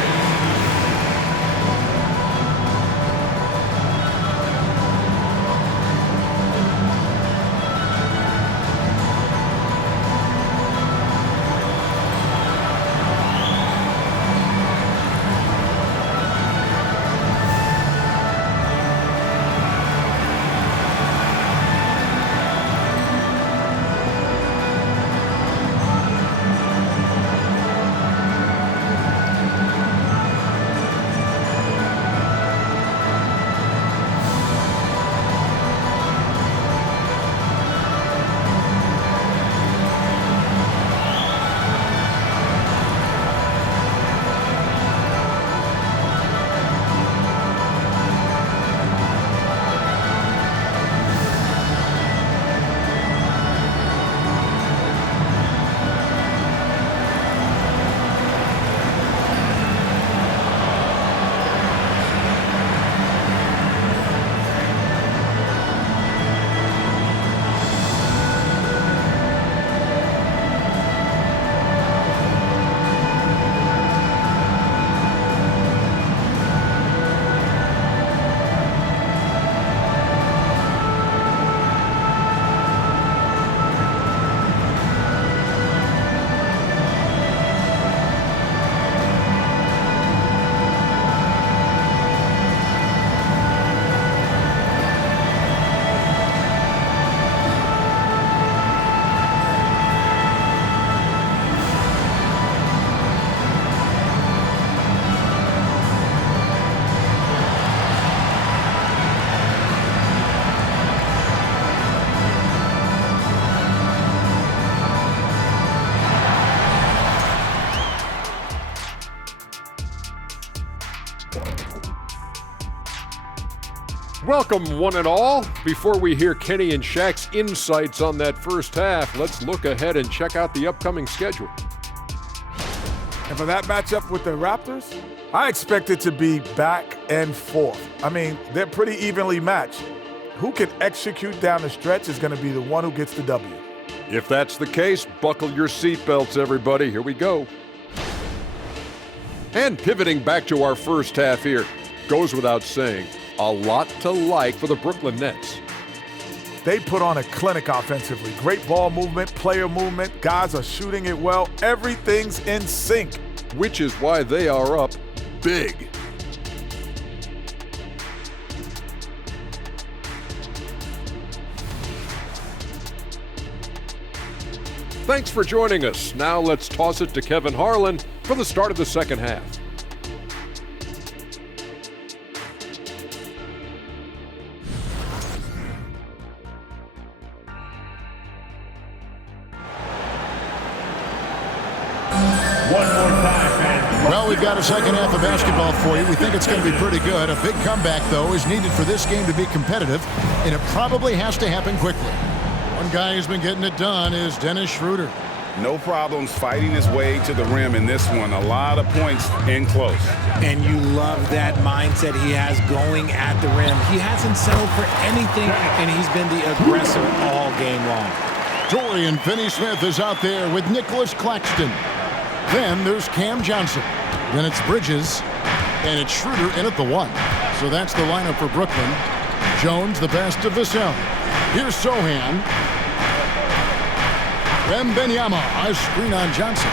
Welcome, one and all. Before we hear Kenny and Shaq's insights on that first half, let's look ahead and check out the upcoming schedule. And for that matchup with the Raptors, I expect it to be back and forth. I mean, they're pretty evenly matched. Who can execute down the stretch is going to be the one who gets the W. If that's the case, buckle your seatbelts, everybody. Here we go. And pivoting back to our first half here, goes without saying, a lot to like for the Brooklyn Nets. They put on a clinic offensively. Great ball movement, player movement. Guys are shooting it well. Everything's in sync. Which is why they are up big. Thanks for joining us. Now let's toss it to Kevin Harlan for the start of the second half. Well, we've got a second half of basketball for you. We think it's going to be pretty good. A big comeback, though, is needed for this game to be competitive, and it probably has to happen quickly. One guy who's been getting it done is Dennis Schroeder. No problems fighting his way to the rim in this one. A lot of points in close. And you love that mindset he has going at the rim. He hasn't settled for anything, and he's been the aggressor all game long. Dorian Finney-Smith is out there with Nicholas Claxton. Then there's Cam Johnson. Then it's Bridges, and it's Schroeder in at the 1. So that's the lineup for Brooklyn. Jones, the pass to Vassell. Here's Sohan. Wembanyama, a screen on Johnson.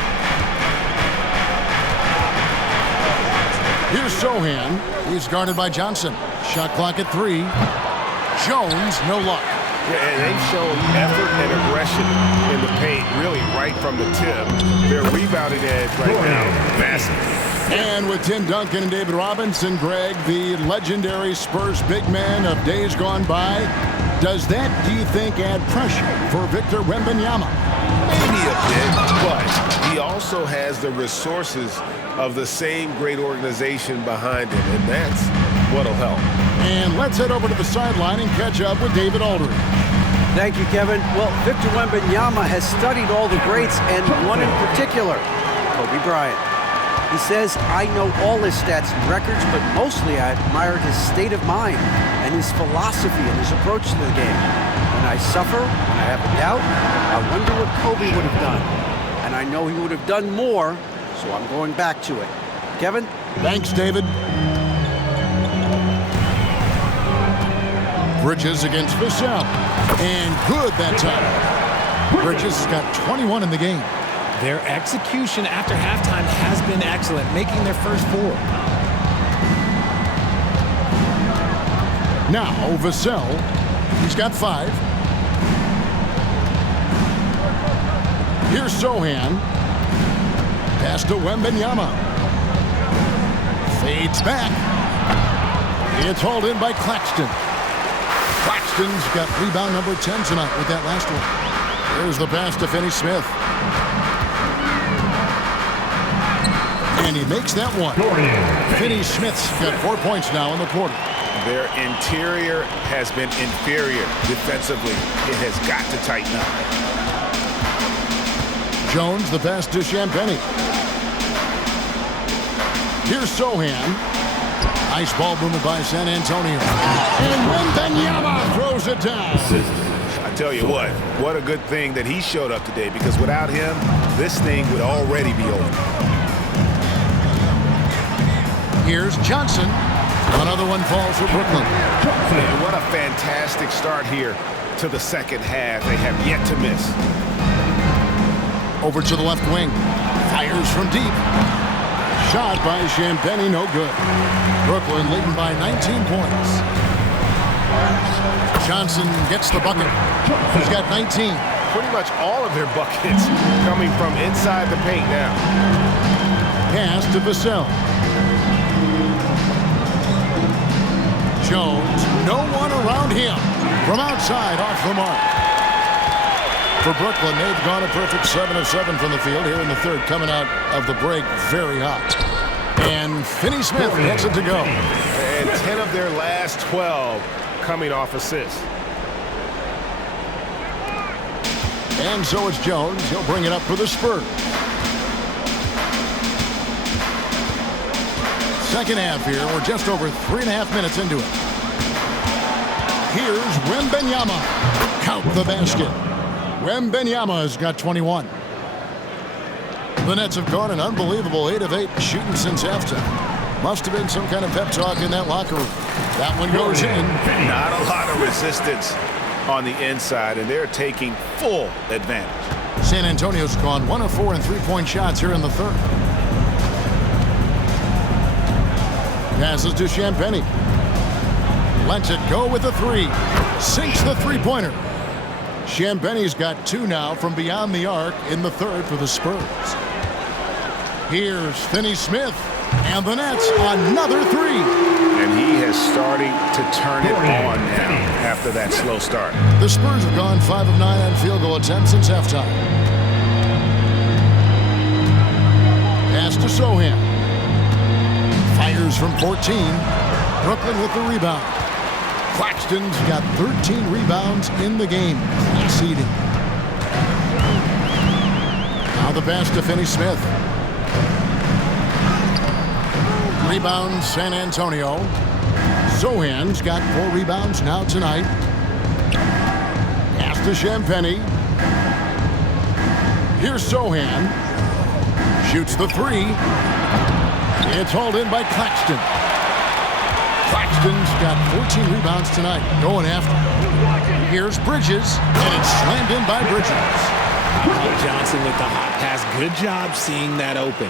Here's Sohan. He's guarded by Johnson. Shot clock at 3. Jones, no luck. Yeah, and they've shown effort and aggression in the paint, really right from the tip. Their rebounding edge right now, massive. And with Tim Duncan and David Robinson, Greg, the legendary Spurs big man of days gone by, does that, do you think, add pressure for Victor Wembanyama? Maybe a bit, but he also has the resources of the same great organization behind him, and that's what'll help. And let's head over to the sideline and catch up with David Aldridge. Thank you, Kevin. Well, Victor Wembanyama has studied all the greats, and one in particular, Kobe Bryant. He says, I know all his stats and records, but mostly I admired his state of mind and his philosophy and his approach to the game. When I suffer, when I have a doubt, I wonder what Kobe would have done. And I know he would have done more, so I'm going back to it. Kevin? Thanks, David. Bridges against Vassell. And good that time. Bridges has got 21 in the game. Their execution after halftime has been excellent, making their first 4. Now, Vassell, he's got 5. Here's Sohan. Pass to Wembanyama. Fades back. It's hauled in by Claxton. Claxton's got rebound number 10 tonight with that last one. There's the pass to Finney-Smith. And he makes that one. Finney-Smith's got 4 points now in the quarter. Their interior has been inferior defensively. It has got to tighten up. Jones, the pass to Champagnie. Here's Sohan. Nice ball movement by San Antonio. And Wembanyama throws it down. I tell you what a good thing that he showed up today, because without him, this thing would already be over. Here's Johnson. Another one falls for Brooklyn. And what a fantastic start here to the second half. They have yet to miss. Over to the left wing. Fires from deep. Shot by Champagnie, no good. Brooklyn leading by 19 points. Johnson gets the bucket. He's got 19. Pretty much all of their buckets coming from inside the paint now. Pass to Vassell. Jones, no one around him. From outside, off the mark. For Brooklyn, they've gone a perfect 7 of 7 from the field here in the third, coming out of the break very hot. And Finney-Smith gets it to go. And 10 of their last 12 coming off assists. And so it's Jones. He'll bring it up for the Spurs. Second half here. We're just over 3.5 minutes into it. Here's Wembanyama. Count the basket. Wembenyama's got 21. The Nets have gone an unbelievable 8 of 8 shooting since halftime. Must have been some kind of pep talk in that locker room. That one goes in. Not a lot of resistance on the inside, and they're taking full advantage. San Antonio's gone 1 of 4 in three-point shots here in the third. Passes to Champagnie. Lets it go with the three. Sinks the three-pointer. Champagnie's got 2 now from beyond the arc in the third for the Spurs. Here's Finney-Smith. And the Nets, another 3. And he is starting to turn it on now after that slow start. The Spurs have gone 5 of 9 on field goal attempts since halftime. Pass to Sohan. Fires from 14. Brooklyn with the rebound. Claxton's got 13 rebounds in the game. Class eating. Now the pass to Finney-Smith. Rebound San Antonio. Sohan's got 4 rebounds now tonight. Pass to Champagnie. Here's Sohan. Shoots the 3. It's hauled in by Claxton. Claxton's got 14 rebounds tonight. Going after. Here's Bridges. And it's slammed in by Bridges. Johnson with the hot pass. Good job seeing that open.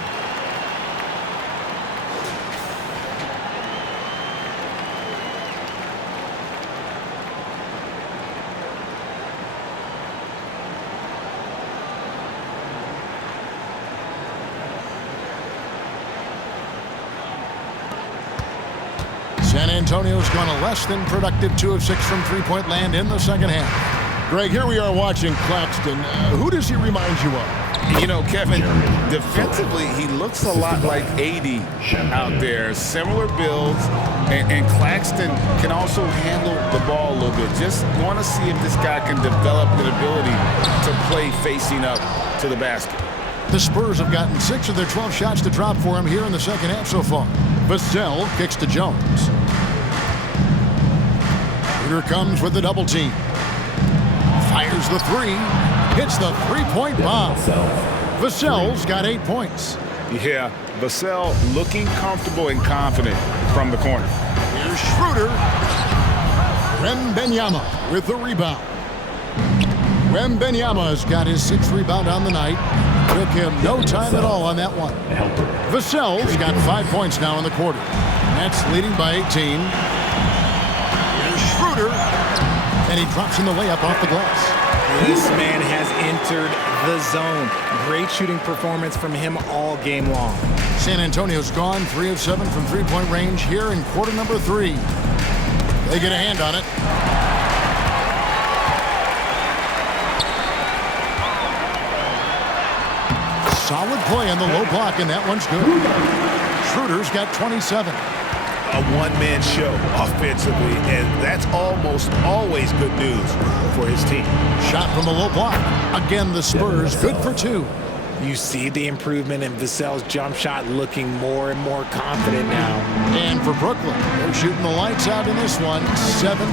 San Antonio's gone a less than productive 2 of 6 from three-point land in the second half. Greg, here we are watching Claxton. Who does he remind you of? You know, Kevin, defensively, he looks a lot like 80 out there. Similar builds, and Claxton can also handle the ball a little bit. Just want to see if this guy can develop an ability to play facing up to the basket. The Spurs have gotten 6 of their 12 shots to drop for him here in the second half so far. Vassell kicks to Jones. Schroeder comes with the double team. Fires the 3. Hits the three-point bomb. Vassell's got 8 points. Yeah, Vassell looking comfortable and confident from the corner. Here's Schroeder. Wembenyama with the rebound. Wembenyama's got his 6th rebound on the night. Took him no time at all on that one. Vassell's got 5 points now in the quarter. Nets leading by 18. Here's Schroeder. And he drops in the layup off the glass. This man has entered the zone. Great shooting performance from him all game long. San Antonio's gone 3 of 7 from three-point range here in quarter number 3. They get a hand on it. Solid play on the low block, and that one's good. Schroeder's got 27. A one-man show offensively, and that's almost always good news for his team. Shot from the low block. Again, the Spurs good for 2. You see the improvement in Vassell's jump shot, looking more and more confident now. And for Brooklyn, they're shooting the lights out in this one, 77%.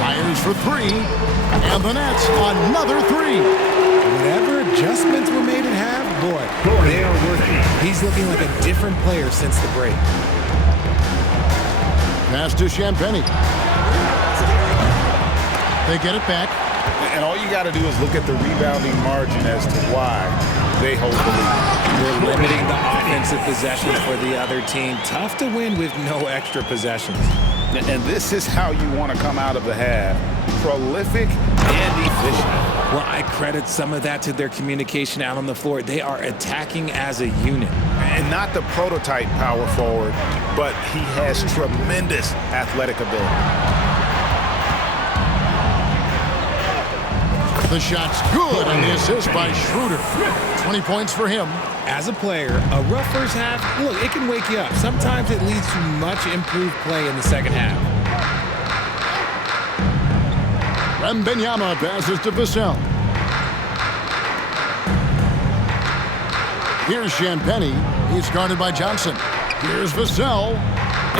Fires for 3, and the Nets another 3. Whatever adjustments were made at half, boy, they are working. He's looking like a different player since the break. Pass to Champagnie. They get it back. And all you got to do is look at the rebounding margin as to why they hold the lead. They're limiting the offensive possessions for the other team. Tough to win with no extra possessions. And this is how you want to come out of the half. Prolific and efficient. Well, I credit some of that to their communication out on the floor. They are attacking as a unit. And not the prototype power forward, but he has tremendous athletic ability. The shot's good, and the assist by Schroeder. 20 points for him. As a player, a rough first half, look, it can wake you up. Sometimes it leads to much improved play in the second half. Wembenyama passes to Vassell. Here's Champagnie. He's guarded by Johnson. Here's Vassell,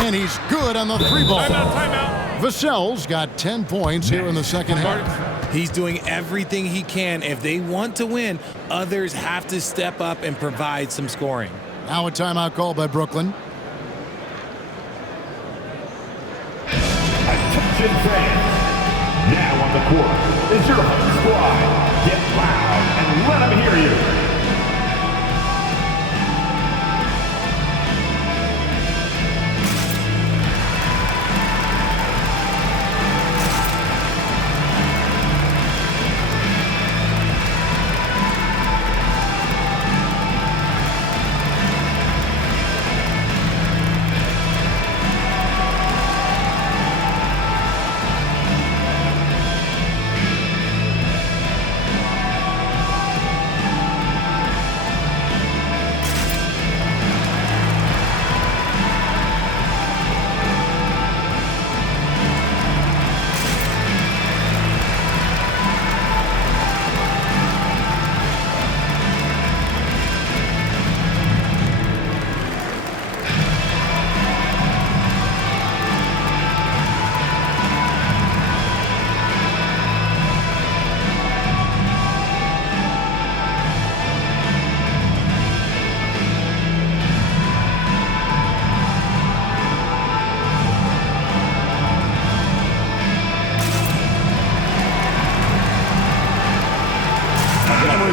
and he's good on the 3 ball. Timeout. Vassell's got 10 points here in the second half. He's doing everything he can. If they want to win, others have to step up and provide some scoring. Now a timeout call by Brooklyn. Attention fans. Now on the court is your home squad. Get loud and let them hear you.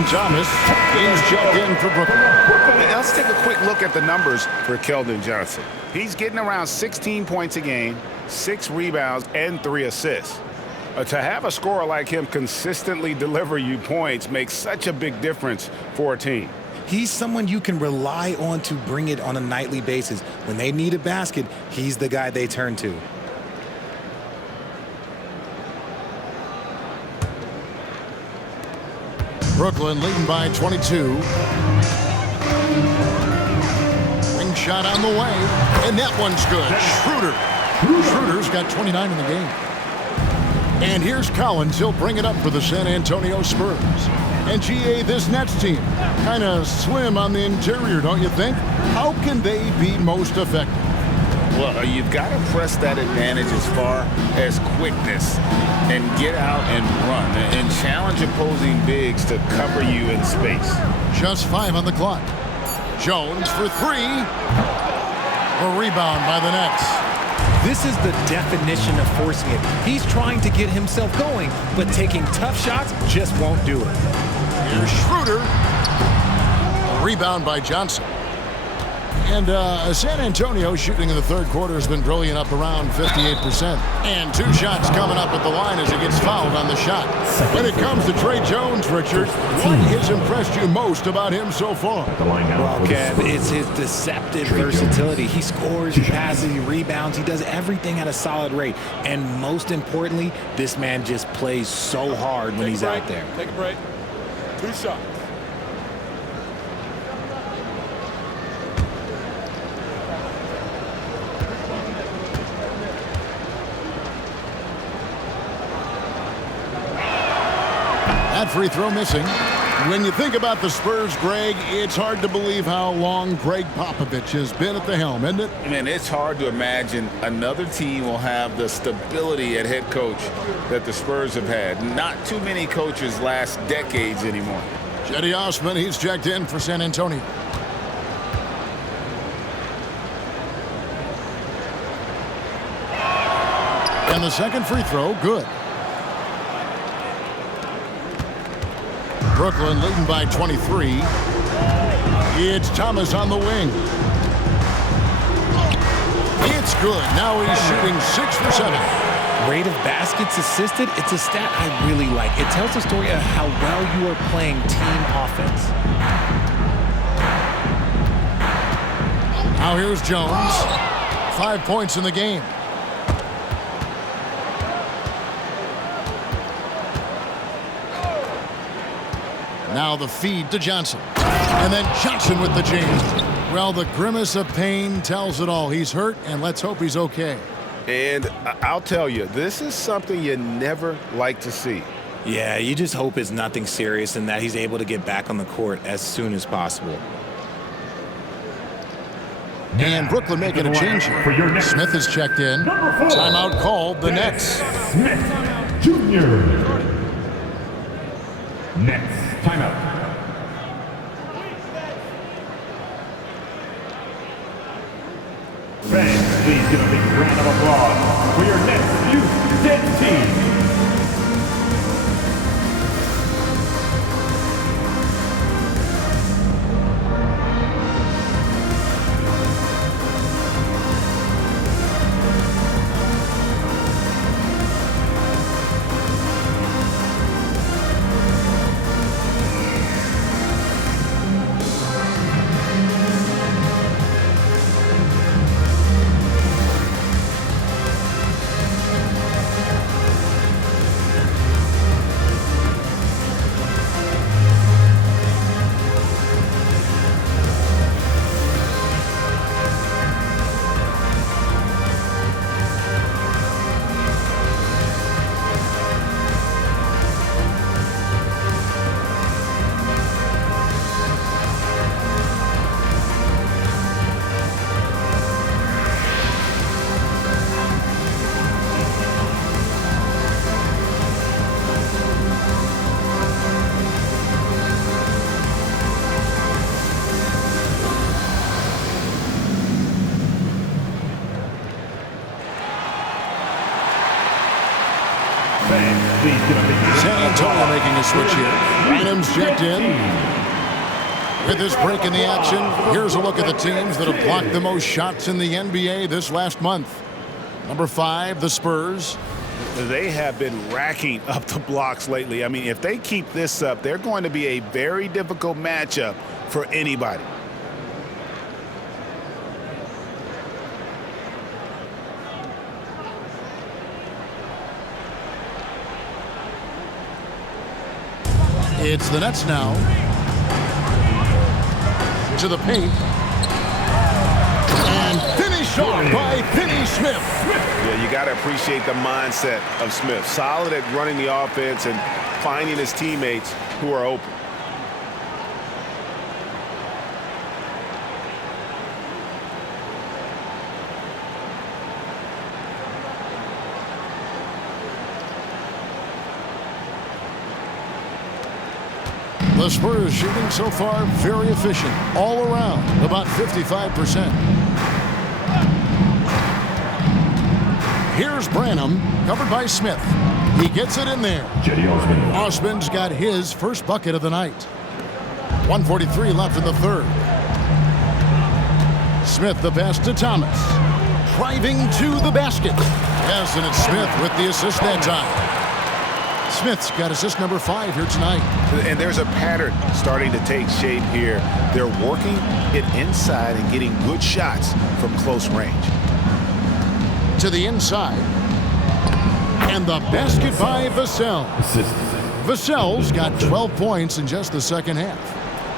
Thomas is checked in for Brooklyn. Let's take a quick look at the numbers for Keldon Johnson. He's getting around 16 points a game, 6 rebounds, and 3 assists. To have a scorer like him consistently deliver you points makes such a big difference for a team. He's someone you can rely on to bring it on a nightly basis. When they need a basket, he's the guy they turn to. Brooklyn leading by 22. Wing shot on the way, and that one's good. Schroeder's got 29 in the game. And here's Collins. He'll bring it up for the San Antonio Spurs. And GA, this Nets team, kind of slim on the interior, don't you think? How can they be most effective? Well, you've got to press that advantage as far as quickness and get out and run and challenge opposing bigs to cover you in space. Just 5 on the clock. Jones for 3. A rebound by the Nets. This is the definition of forcing it. He's trying to get himself going, but taking tough shots just won't do it. Here's Schroeder. A rebound by Johnson. And San Antonio shooting in the third quarter has been brilliant, up around 58%. And 2 shots coming up at the line as he gets fouled on the shot. When it comes to Trey Jones, Richard, what has impressed you most about him so far? Well, Kev, it's his deceptive versatility. He scores, he passes, he rebounds, he does everything at a solid rate. And most importantly, this man just plays so hard when he's out there. Take a break. 2 shots. That free throw missing. When you think about the Spurs, Greg, it's hard to believe how long Greg Popovich has been at the helm, isn't it? Man, it's hard to imagine another team will have the stability at head coach that the Spurs have had. Not too many coaches last decades anymore. Cedi Osman, he's checked in for San Antonio. And the second free throw, good. Brooklyn leading by 23. It's Thomas on the wing. It's good. Now he's shooting 6 for 7. Rate of baskets assisted, it's a stat I really like. It tells the story of how well you are playing team offense. Now here's Jones. 5 points in the game. Now the feed to Johnson. And then Johnson with the jam. Well, the grimace of pain tells it all. He's hurt, and let's hope he's okay. And I'll tell you, this is something you never like to see. Yeah, you just hope it's nothing serious and that he's able to get back on the court as soon as possible. And Brooklyn making a change here. Smith is checked in. Timeout called, the Nets. Smith Jr. Nets, timeout. Fans, please give a big round of applause for your Nets Youth Dance Team. San Antonio making a switch here. Branham's checked in. With this break in the action, here's a look at the teams that have blocked the most shots in the NBA this last month. Number 5, the Spurs. They have been racking up the blocks lately. I mean, if they keep this up, they're going to be a very difficult matchup for anybody. It's the Nets now. To the paint. And finished off by Finney Smith. Yeah, you got to appreciate the mindset of Smith. Solid at running the offense and finding his teammates who are open. The Spurs shooting so far very efficient all around, about 55%. Here's Branham, covered by Smith. He gets it in there. Osman's got his first bucket of the night. 1:43 left in the third. Smith the pass to Thomas. Driving to the basket. Yes, and it's Smith with the assist that time. Smith's got assist number 5 here tonight. And there's a pattern starting to take shape here. They're working it inside and getting good shots from close range. To the inside. And the basket by Vassell. Vassell's got 12 points in just the second half.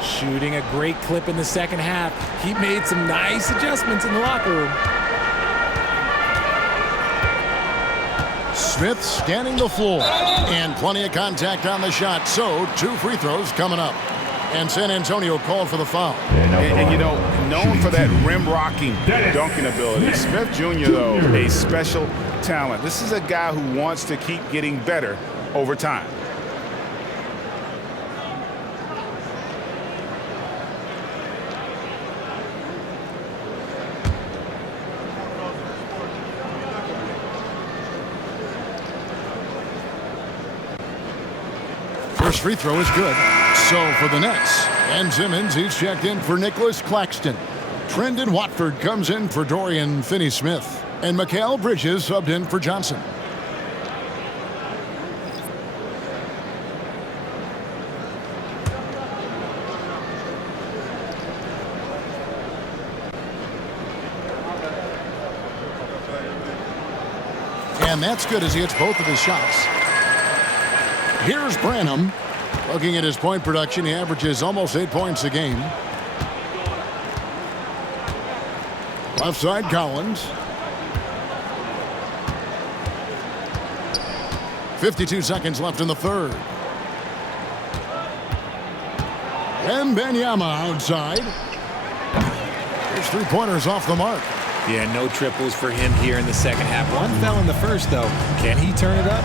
Shooting a great clip in the second half. He made some nice adjustments in the locker room. Smith scanning the floor. And plenty of contact on the shot. So 2 free throws coming up. And San Antonio called for the foul. And you know, known for that rim-rocking dunking ability. Smith Jr., though, a special talent. This is a guy who wants to keep getting better over time. First free throw is good. So for the Nets, Ben Simmons, he's checked in for Nicholas Claxton. Trendon Watford comes in for Dorian Finney-Smith. And Mikal Bridges subbed in for Johnson. And that's good as he hits both of his shots. Here's Branham. Looking at his point production, he averages almost 8 points a game. Left side, Collins. 52 seconds left in the third. And Benyama outside. 6 3-pointers off the mark. Yeah, no triples for him here in the second half. One fell in the first, though. Can he turn it up?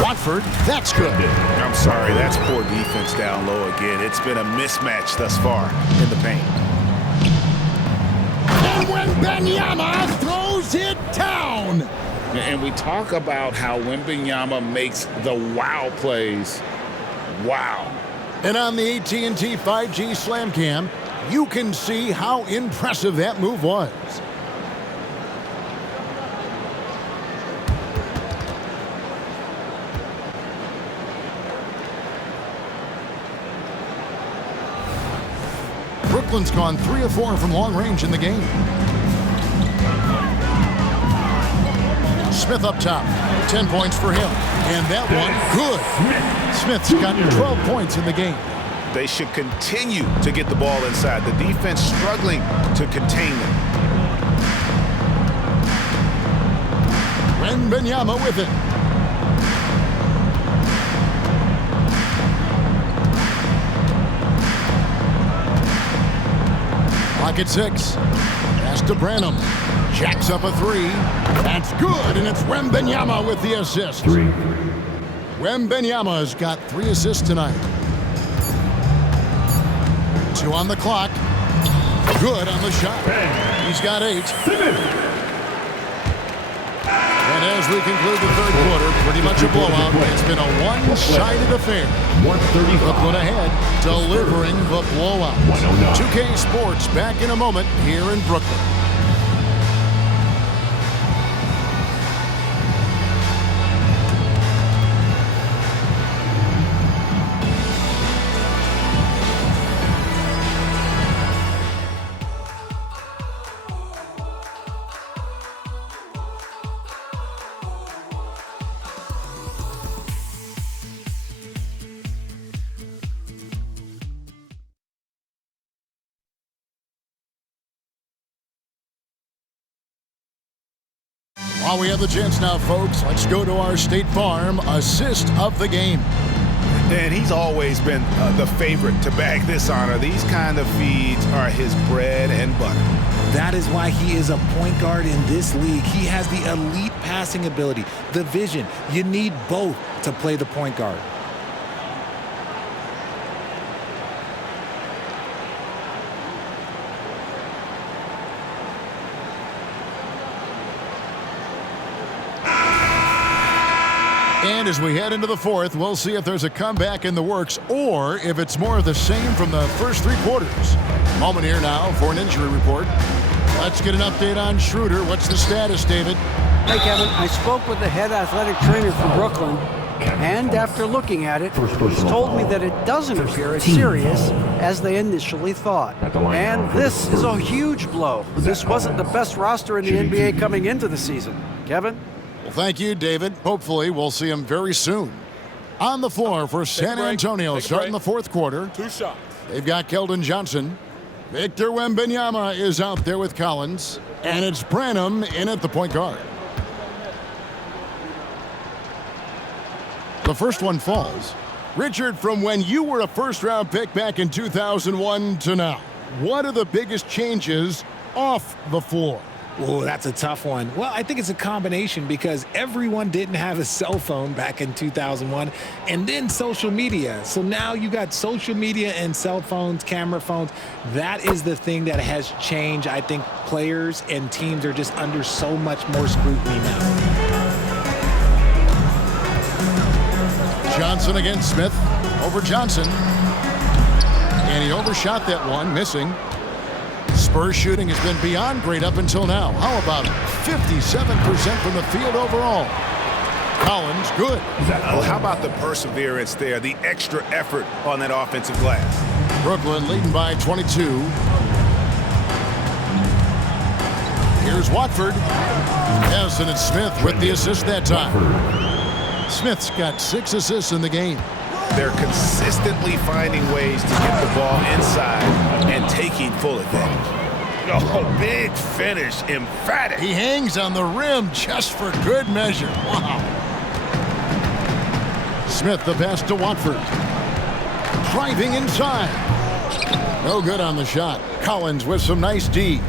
Watford, that's good. I'm sorry, that's poor defense down low again. It's been a mismatch thus far in the paint. And when Wembanyama throws it down. And we talk about how Wembanyama makes the wow plays. Wow. And on the AT&T 5G Slam Cam, you can see how impressive that move was. Brooklyn's gone 3 of 4 from long range in the game. Smith up top, 10 points for him. And that one, good. Smith's got 12 points in the game. They should continue to get the ball inside. The defense struggling to contain them. Wembanyama with it. Clock at 6. Pass to Branham. Jacks up a 3. That's good, and it's Wembanyama with the assist. 3. Wembanyama's got 3 assists tonight. 2 on the clock. Good on the shot. He's got 8. And as we conclude the third quarter, pretty much a blowout. It's been a one-sided affair. Brooklyn ahead, delivering the blowout. 2K Sports back in a moment here in Brooklyn. While we have the chance now, folks, let's go to our State Farm assist of the game. And he's always been the favorite to bag this honor. These kind of feeds are his bread and butter. That is why he is a point guard in this league. He has the elite passing ability, the vision. You need both to play the point guard. And as we head into the fourth, we'll see if there's a comeback in the works or if it's more of the same from the first 3 quarters. Moment here now for an injury report. Let's get an update on Schroeder. What's the status, David? Hey, Kevin. I spoke with the head athletic trainer for Brooklyn, and after looking at it, he's told me that it doesn't appear as serious as they initially thought. And this is a huge blow. This wasn't the best roster in the NBA coming into the season. Kevin? Well, thank you, David. Hopefully, we'll see him very soon. On the floor for San Antonio, starting the fourth quarter. 2 shots. They've got Keldon Johnson. Victor Wembanyama is out there with Collins. And it's Branham in at the point guard. The first one falls. Richard, from when you were a first-round pick back in 2001 to now, what are the biggest changes off the floor? Oh, that's a tough one. Well, I think it's a combination because everyone didn't have a cell phone back in 2001 and then social media. So now you got social media and cell phones, camera phones. That is the thing that has changed. I think players and teams are just under so much more scrutiny now. Johnson against Smith over Johnson. And he overshot that one, missing. Spurs shooting has been beyond great up until now. How about 57% from the field overall? Collins, good. Well, how about the perseverance there, the extra effort on that offensive glass? Brooklyn leading by 22. Here's Watford. Harrison and Smith with the assist that time. Smith's got 6 assists in the game. They're consistently finding ways to get the ball inside and taking full advantage. Oh, big finish, emphatic. He hangs on the rim just for good measure. Wow. Smith the pass to Watford. Driving inside. No good on the shot. Collins with some nice D.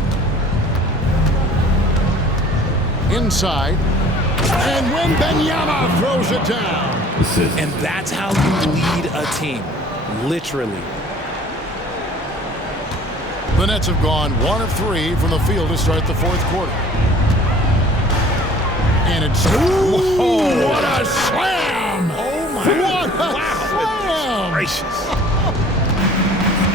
Inside. And Wembanyama throws it down. And that's how you lead a team, literally. The Nets have gone 1 of 3 from the field to start the fourth quarter. And it's... Whoa, what a slam! Oh, my What a slam! Gracious.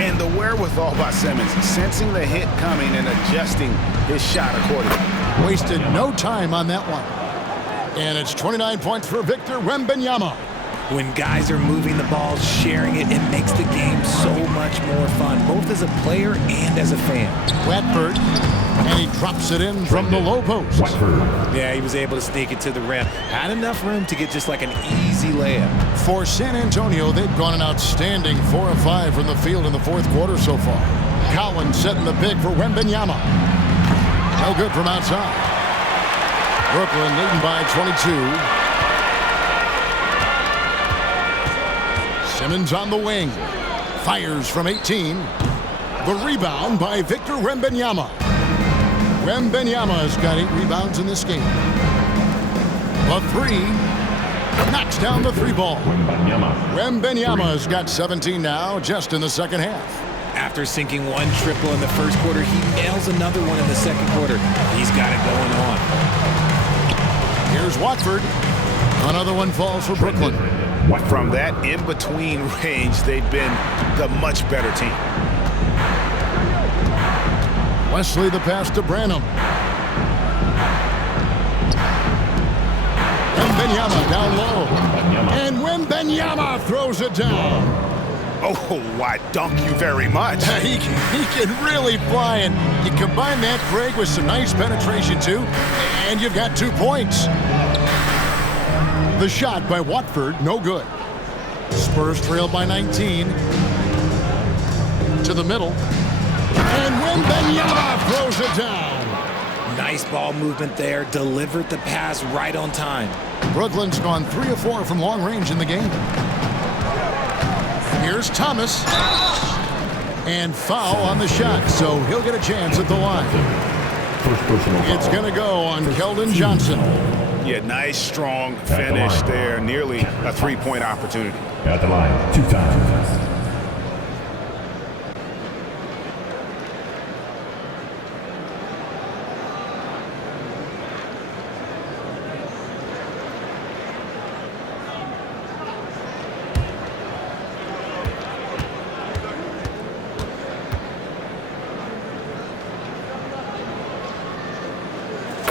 And the wherewithal by Simmons, sensing the hit coming and adjusting his shot accordingly. Wasted no time on that one. And it's 29 points for Victor Wembanyama. When guys are moving the ball, sharing it, it makes the game so much more fun, both as a player and as a fan. Watford, and he drops it in from the low post. Yeah, he was able to sneak it to the rim. Had enough room to get just like an easy layup. For San Antonio, they've gone an outstanding 4 of 5 from the field in the fourth quarter so far. Collins setting the pick for Wembanyama. No good from outside. Brooklyn leading by 22. Simmons on the wing. Fires from 18. The rebound by Victor Wembanyama. Wembanyama has got 8 rebounds in this game. The 3. Knocks down the 3 ball. Wembanyama has got 17 now, just in the second half. After sinking 1 triple in the first quarter, he nails another one in the second quarter. He's got it going on. Here's Watford. Another one falls for Brooklyn. From that in-between range, they've been the much better team. Wesley the pass to Branham. Wembanyama down low. And Wembanyama throws it down. Oh, why, dunk you very much. He can really fly, and you combine that, Craig, with some nice penetration, too, and you've got 2 points. The shot by Watford, no good. Spurs trail by 19. To the middle. And Wembanyama throws it down. Nice ball movement there. Delivered the pass right on time. Brooklyn's gone 3 of 4 from long range in the game. Here's Thomas. And foul on the shot, so he'll get a chance at the line. It's going to go on Keldon Johnson. Yeah, nice, strong finish there. Nearly a 3-point opportunity. At the line, 2 times.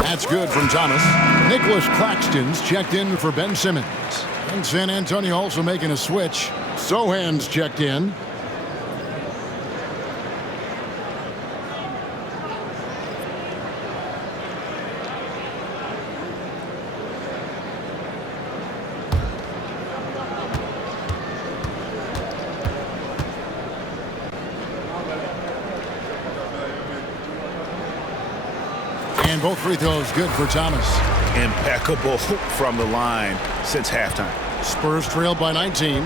That's good from Thomas. Nicholas Claxton's checked in for Ben Simmons. And San Antonio also making a switch. Sohan's checked in. And both free throws good for Thomas. Impeccable from the line since halftime. Spurs trailed by 19.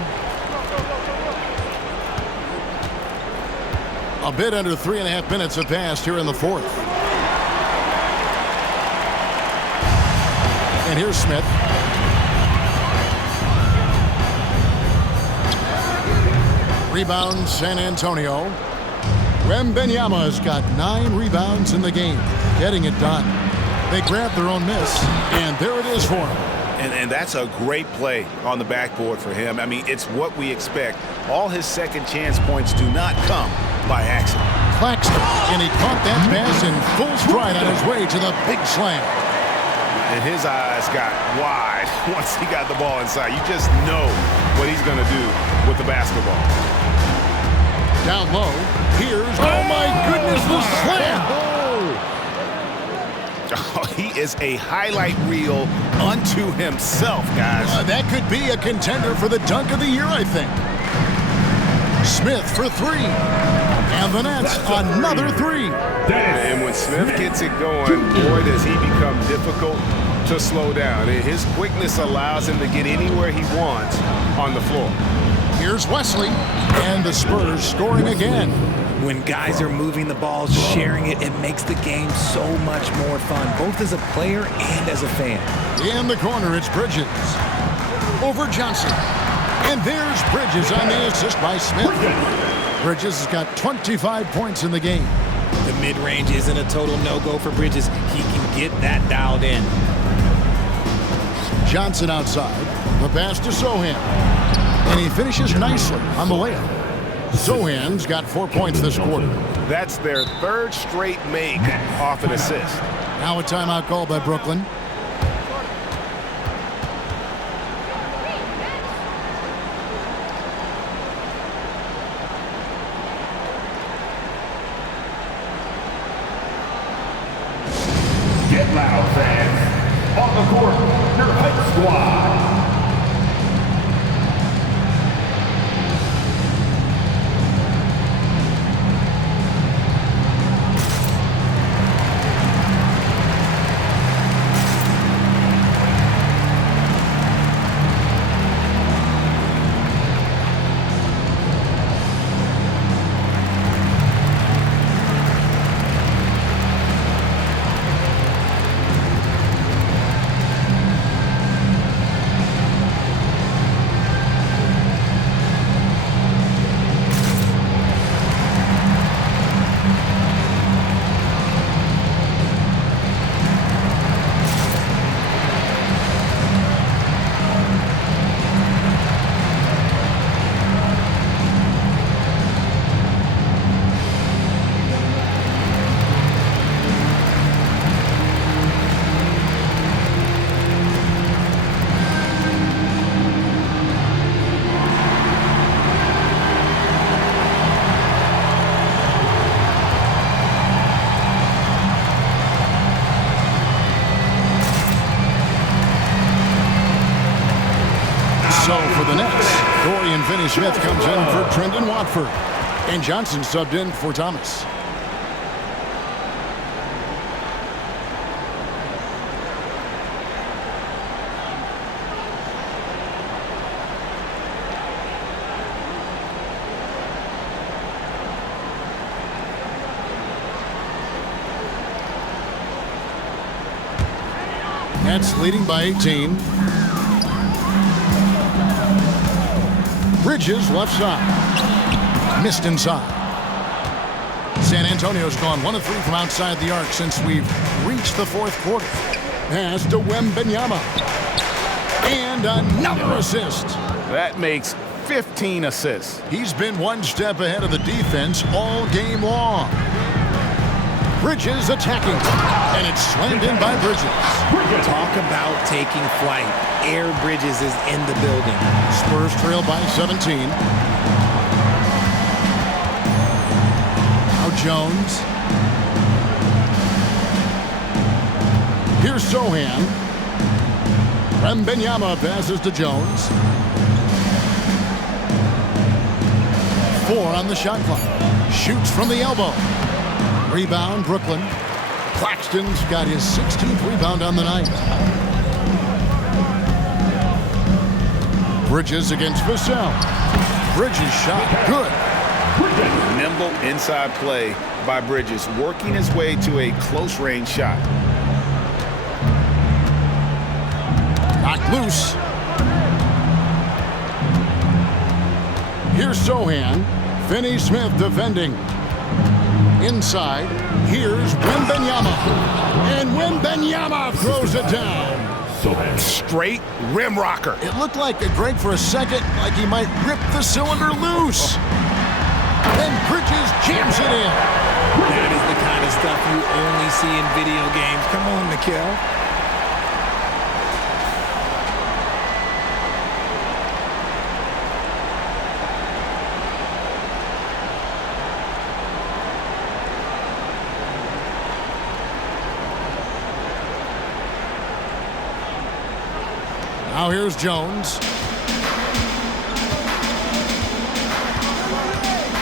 A bit under 3.5 minutes have passed here in the fourth. And here's Smith. Rebound San Antonio. Wembanyama has got 9 rebounds in the game, getting it done. They grabbed their own miss, and there it is for him. And that's a great play on the backboard for him. I mean, it's what we expect. All his second chance points do not come by accident. Claxton, and he caught that pass in full stride on his way to the big slam. And his eyes got wide once he got the ball inside. You just know what he's going to do with the basketball. Down low, here's, oh my goodness, the slam! Oh, he is a highlight reel unto himself, guys. That could be a contender for the dunk of the year, I think. Smith for 3. And the Nets, another 3. And when Smith gets it going, boy, does he become difficult to slow down. His quickness allows him to get anywhere he wants on the floor. Here's Wesley, and the Spurs scoring again. When guys are moving the ball, sharing it, it makes the game so much more fun, both as a player and as a fan. In the corner, it's Bridges. Over Johnson. And there's Bridges on the assist by Smith. Bridges has got 25 points in the game. The mid-range isn't a total no-go for Bridges. He can get that dialed in. Johnson outside. The pass to Sohan. And he finishes nicely on the layup. Sohan's got 4 points this quarter. That's their third straight make off an assist. Now a timeout called by Brooklyn. Get loud, fans. On the court, your hype squad. So for the Nets, Dorian Finney-Smith comes in for Trendon Watford. And Johnson subbed in for Thomas. Nets leading by 18. Bridges left side. Missed inside. San Antonio's gone 1 of 3 from outside the arc since we've reached the fourth quarter. Pass to Wembanyama. And another assist. That makes 15 assists. He's been one step ahead of the defense all game long. Bridges attacking. And it's slammed in by Bridges. Talk about taking flight. Air Bridges is in the building. Spurs trail by 17. Now Jones. Here's Sohan. Wembanyama passes to Jones. 4 on the shot clock. Shoots from the elbow. Rebound, Brooklyn. Claxton's got his 16th rebound on the night. Bridges against Vassell. Bridges shot good. Nimble inside play by Bridges, working his way to a close-range shot. Knocked loose. Here's Sohan. Finney-Smith defending. Inside, here's Wembanyama. And Wembanyama throws it down. Straight rim rocker. It looked like a Greg for a second, like he might rip the cylinder loose. Then Bridges jams it in. That is the kind of stuff you only see in video games. Come on, Mikal. Now here's Jones.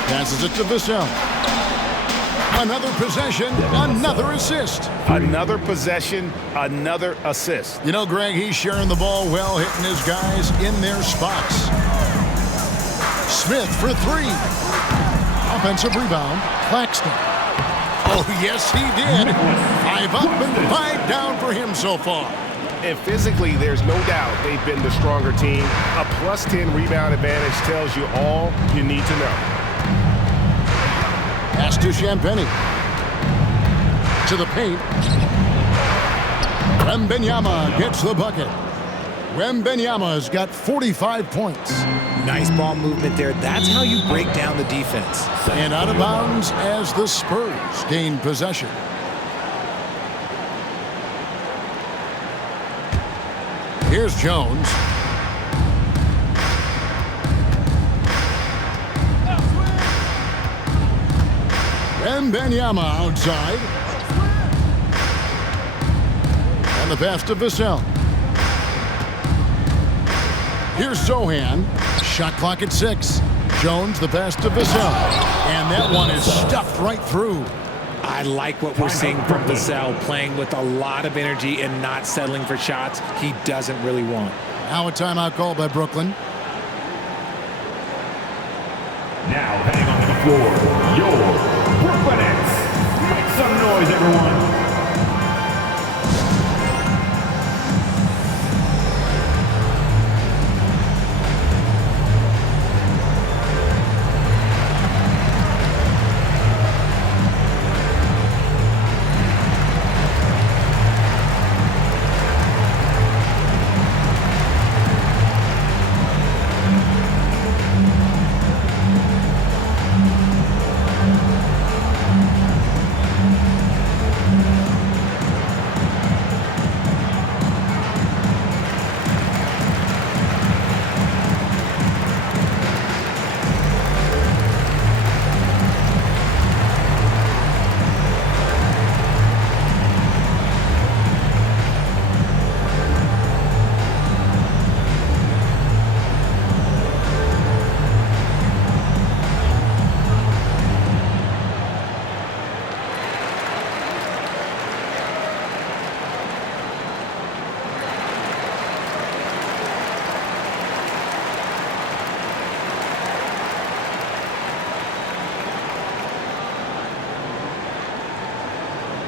Passes it to Vassell. Another possession, another assist. Another possession, another assist. You know, Greg, he's sharing the ball well, hitting his guys in their spots. Smith for 3. A offensive rebound, Claxton. Oh, yes, he did. 5 up and 5 down for him so far. And physically, there's no doubt they've been the stronger team. A plus 10 rebound advantage tells you all you need to know. Pass to Champagny. To the paint. Wembanyama gets the bucket. Wembanyama's got 45 points. Nice ball movement there. That's how you break down the defense. And out of bounds as the Spurs gain possession. Here's Jones. Wembanyama outside. And the pass to Vassell. Here's Zohan. Shot clock at 6. Jones, the pass to Vassell. And that one is stuffed right through. I like what we're seeing from Vassell, playing with a lot of energy and not settling for shots he doesn't really want. Now a timeout call by Brooklyn. Now heading onto the floor, your Brooklyn Nets. Make some noise, everyone.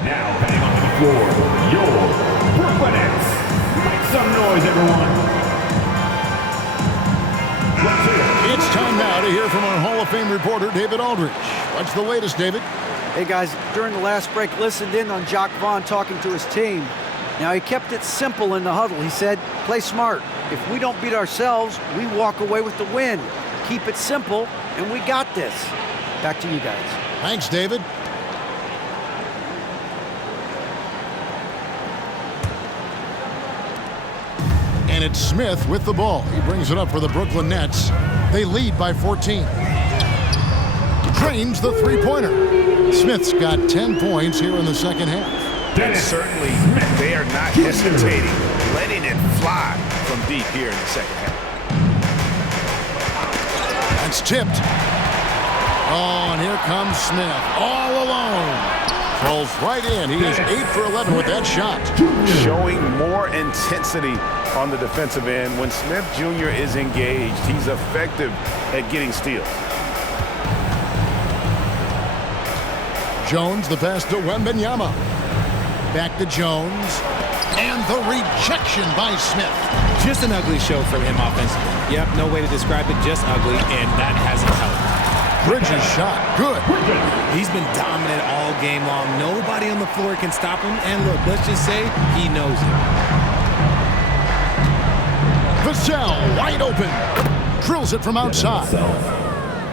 Now heading onto the floor, your Brooklyn Nets. Make some noise, everyone. It's time now to hear from our Hall of Fame reporter, David Aldridge. What's the latest, David? Hey, guys, during the last break, listened in on Jacques Vaughn talking to his team. Now, he kept it simple in the huddle. He said, play smart. If we don't beat ourselves, we walk away with the win. Keep it simple, and we got this. Back to you guys. Thanks, David. And it's Smith with the ball. He brings it up for the Brooklyn Nets. They lead by 14. Drains the three-pointer. Smith's got 10 points here in the second half. And certainly they are not hesitating, letting it fly from deep here in the second half. That's tipped. Oh, and here comes Smith all alone. Falls right in. He is 8 for 11 with that shot. Showing more intensity on the defensive end. When Smith Jr. is engaged, he's effective at getting steals. Jones, the pass to Wembanyama. Back to Jones. And the rejection by Smith. Just an ugly show from him offensively. Yep, no way to describe it, just ugly, and that hasn't helped. Bridges shot, good. He's been dominant all game long. Nobody on the floor can stop him, and look, let's just say he knows it. Vassell, wide open. Drills it from outside.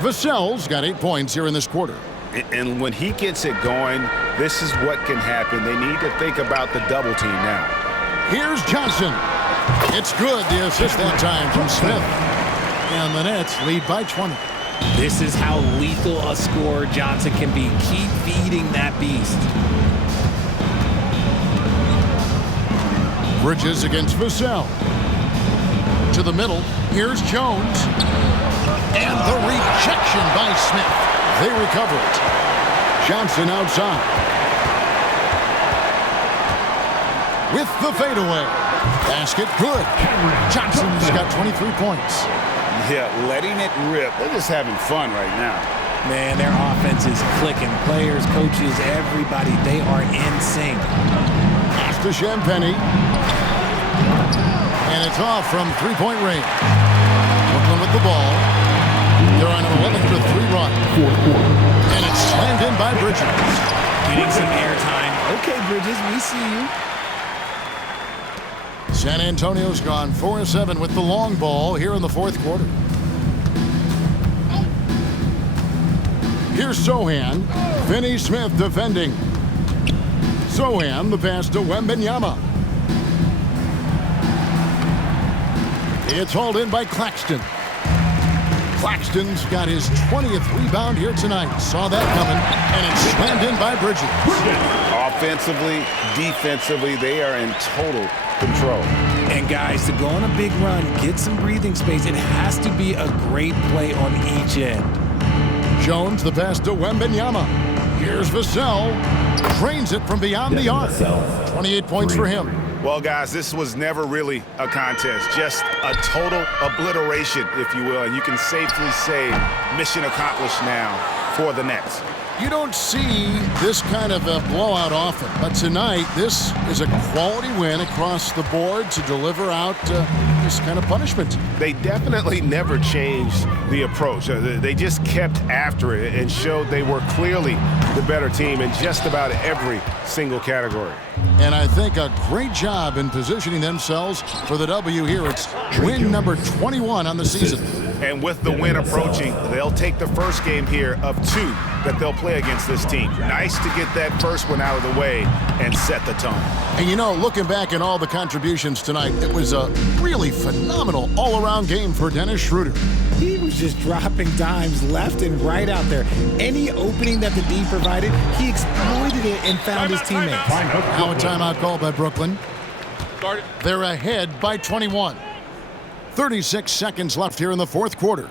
Vassell's got 8 points here in this quarter. And when he gets it going, this is what can happen. They need to think about the double team now. Here's Johnson. It's good, the assist that time from Smith. And the Nets lead by 20. This is how lethal a scorer Johnson can be. Keep feeding that beast. Bridges against Vassell. To the middle. Here's Jones. And the rejection by Smith. They recover it. Johnson outside. With the fadeaway. Basket good. Johnson's got 23 points. Yeah, letting it rip. They're just having fun right now. Man, their offense is clicking. Players, coaches, everybody, they are in sync. Pass to Champagny. And it's off from three-point range. Brooklyn with the ball. They're on an 11-3 run. And it's slammed in by Bridges. Getting some airtime. Okay, Bridges, we see you. San Antonio's gone 4-7 with the long ball here in the fourth quarter. Here's Sohan. Finney Smith defending. Sohan, the pass to Wembanyama. It's hauled in by Claxton. Claxton's got his 20th rebound here tonight. Saw that coming, and it's slammed in by Bridges. Offensively, defensively, they are in total control. And guys, to go on a big run, get some breathing space, it has to be a great play on each end. Jones, the pass to Wembanyama. Here's Vassell. Drains it from beyond the arc. 28 points for him. Well, guys, this was never really a contest, just a total obliteration, if you will. And you can safely say mission accomplished now for the Nets. You don't see this kind of a blowout often, but tonight this is a quality win across the board to deliver out this kind of punishment. They definitely never changed the approach. They just kept after it and showed they were clearly the better team in just about every single category. And I think a great job in positioning themselves for the W here. It's win number 21 on the season. And with the win approaching, they'll take the first game here of 2 that they'll play against this team. Nice to get that first one out of the way and set the tone. And you know, looking back at all the contributions tonight, it was a really phenomenal all-around game for Dennis Schroeder. He was just dropping dimes left and right out there. Any opening that the D provided, he exploited it and found his teammates. Now a timeout call by Brooklyn. They're ahead by 21. 36 seconds left here in the fourth quarter.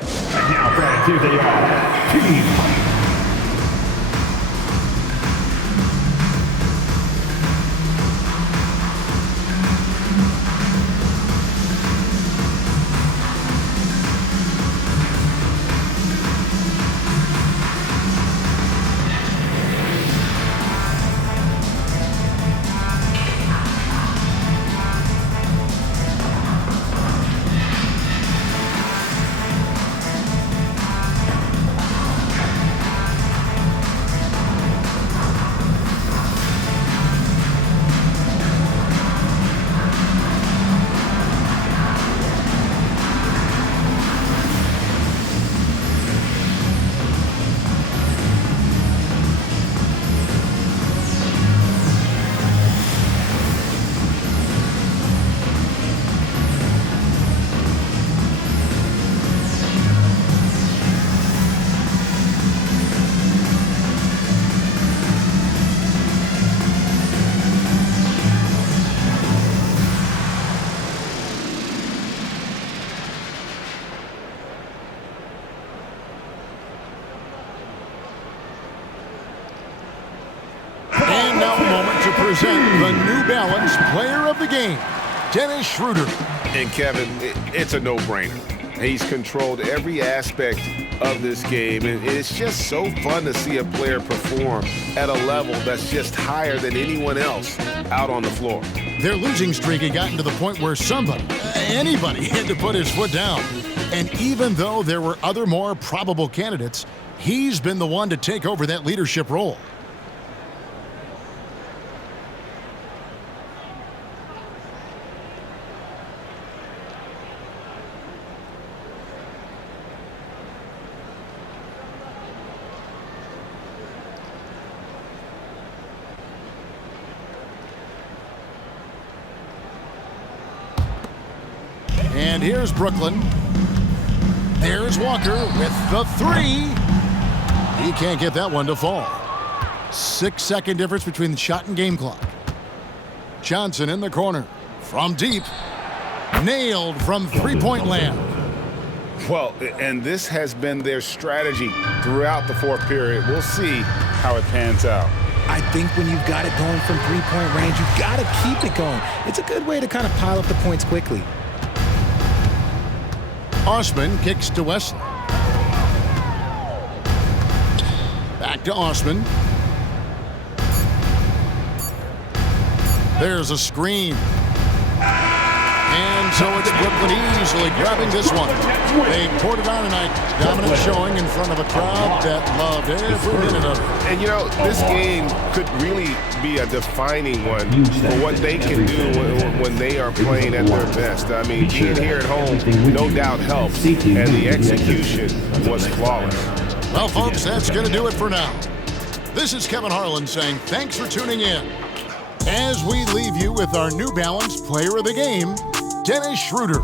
And now back to the team. Present the New Balance Player of the Game, Dennis Schroeder. And Kevin, it's a no-brainer. He's controlled every aspect of this game, and it's just so fun to see a player perform at a level that's just higher than anyone else out on the floor. Their losing streak had gotten to the point where anybody had to put his foot down. And even though there were other more probable candidates, he's been the one to take over that leadership role. And here's Brooklyn. There's Walker with the 3. He can't get that one to fall. 6-second difference between the shot and game clock. Johnson in the corner. From deep. Nailed from three-point land. Well, and this has been their strategy throughout the fourth period. We'll see how it pans out. I think when you've got it going from three-point range, you've got to keep it going. It's a good way to kind of pile up the points quickly. Osman kicks to Wesley. Back to Osman. There's a screen. And so it's Brooklyn easily grabbing this one. They poured it on tonight. Dominant showing in front of a crowd that loved every minute of it. And you know, this game could really be a defining one for what they can do when they are playing at their best. I mean, being here at home no doubt helps, and the execution was flawless. Well, folks, that's going to do it for now. This is Kevin Harlan saying thanks for tuning in. As we leave you with our New Balance Player of the Game, Dennis Schroeder.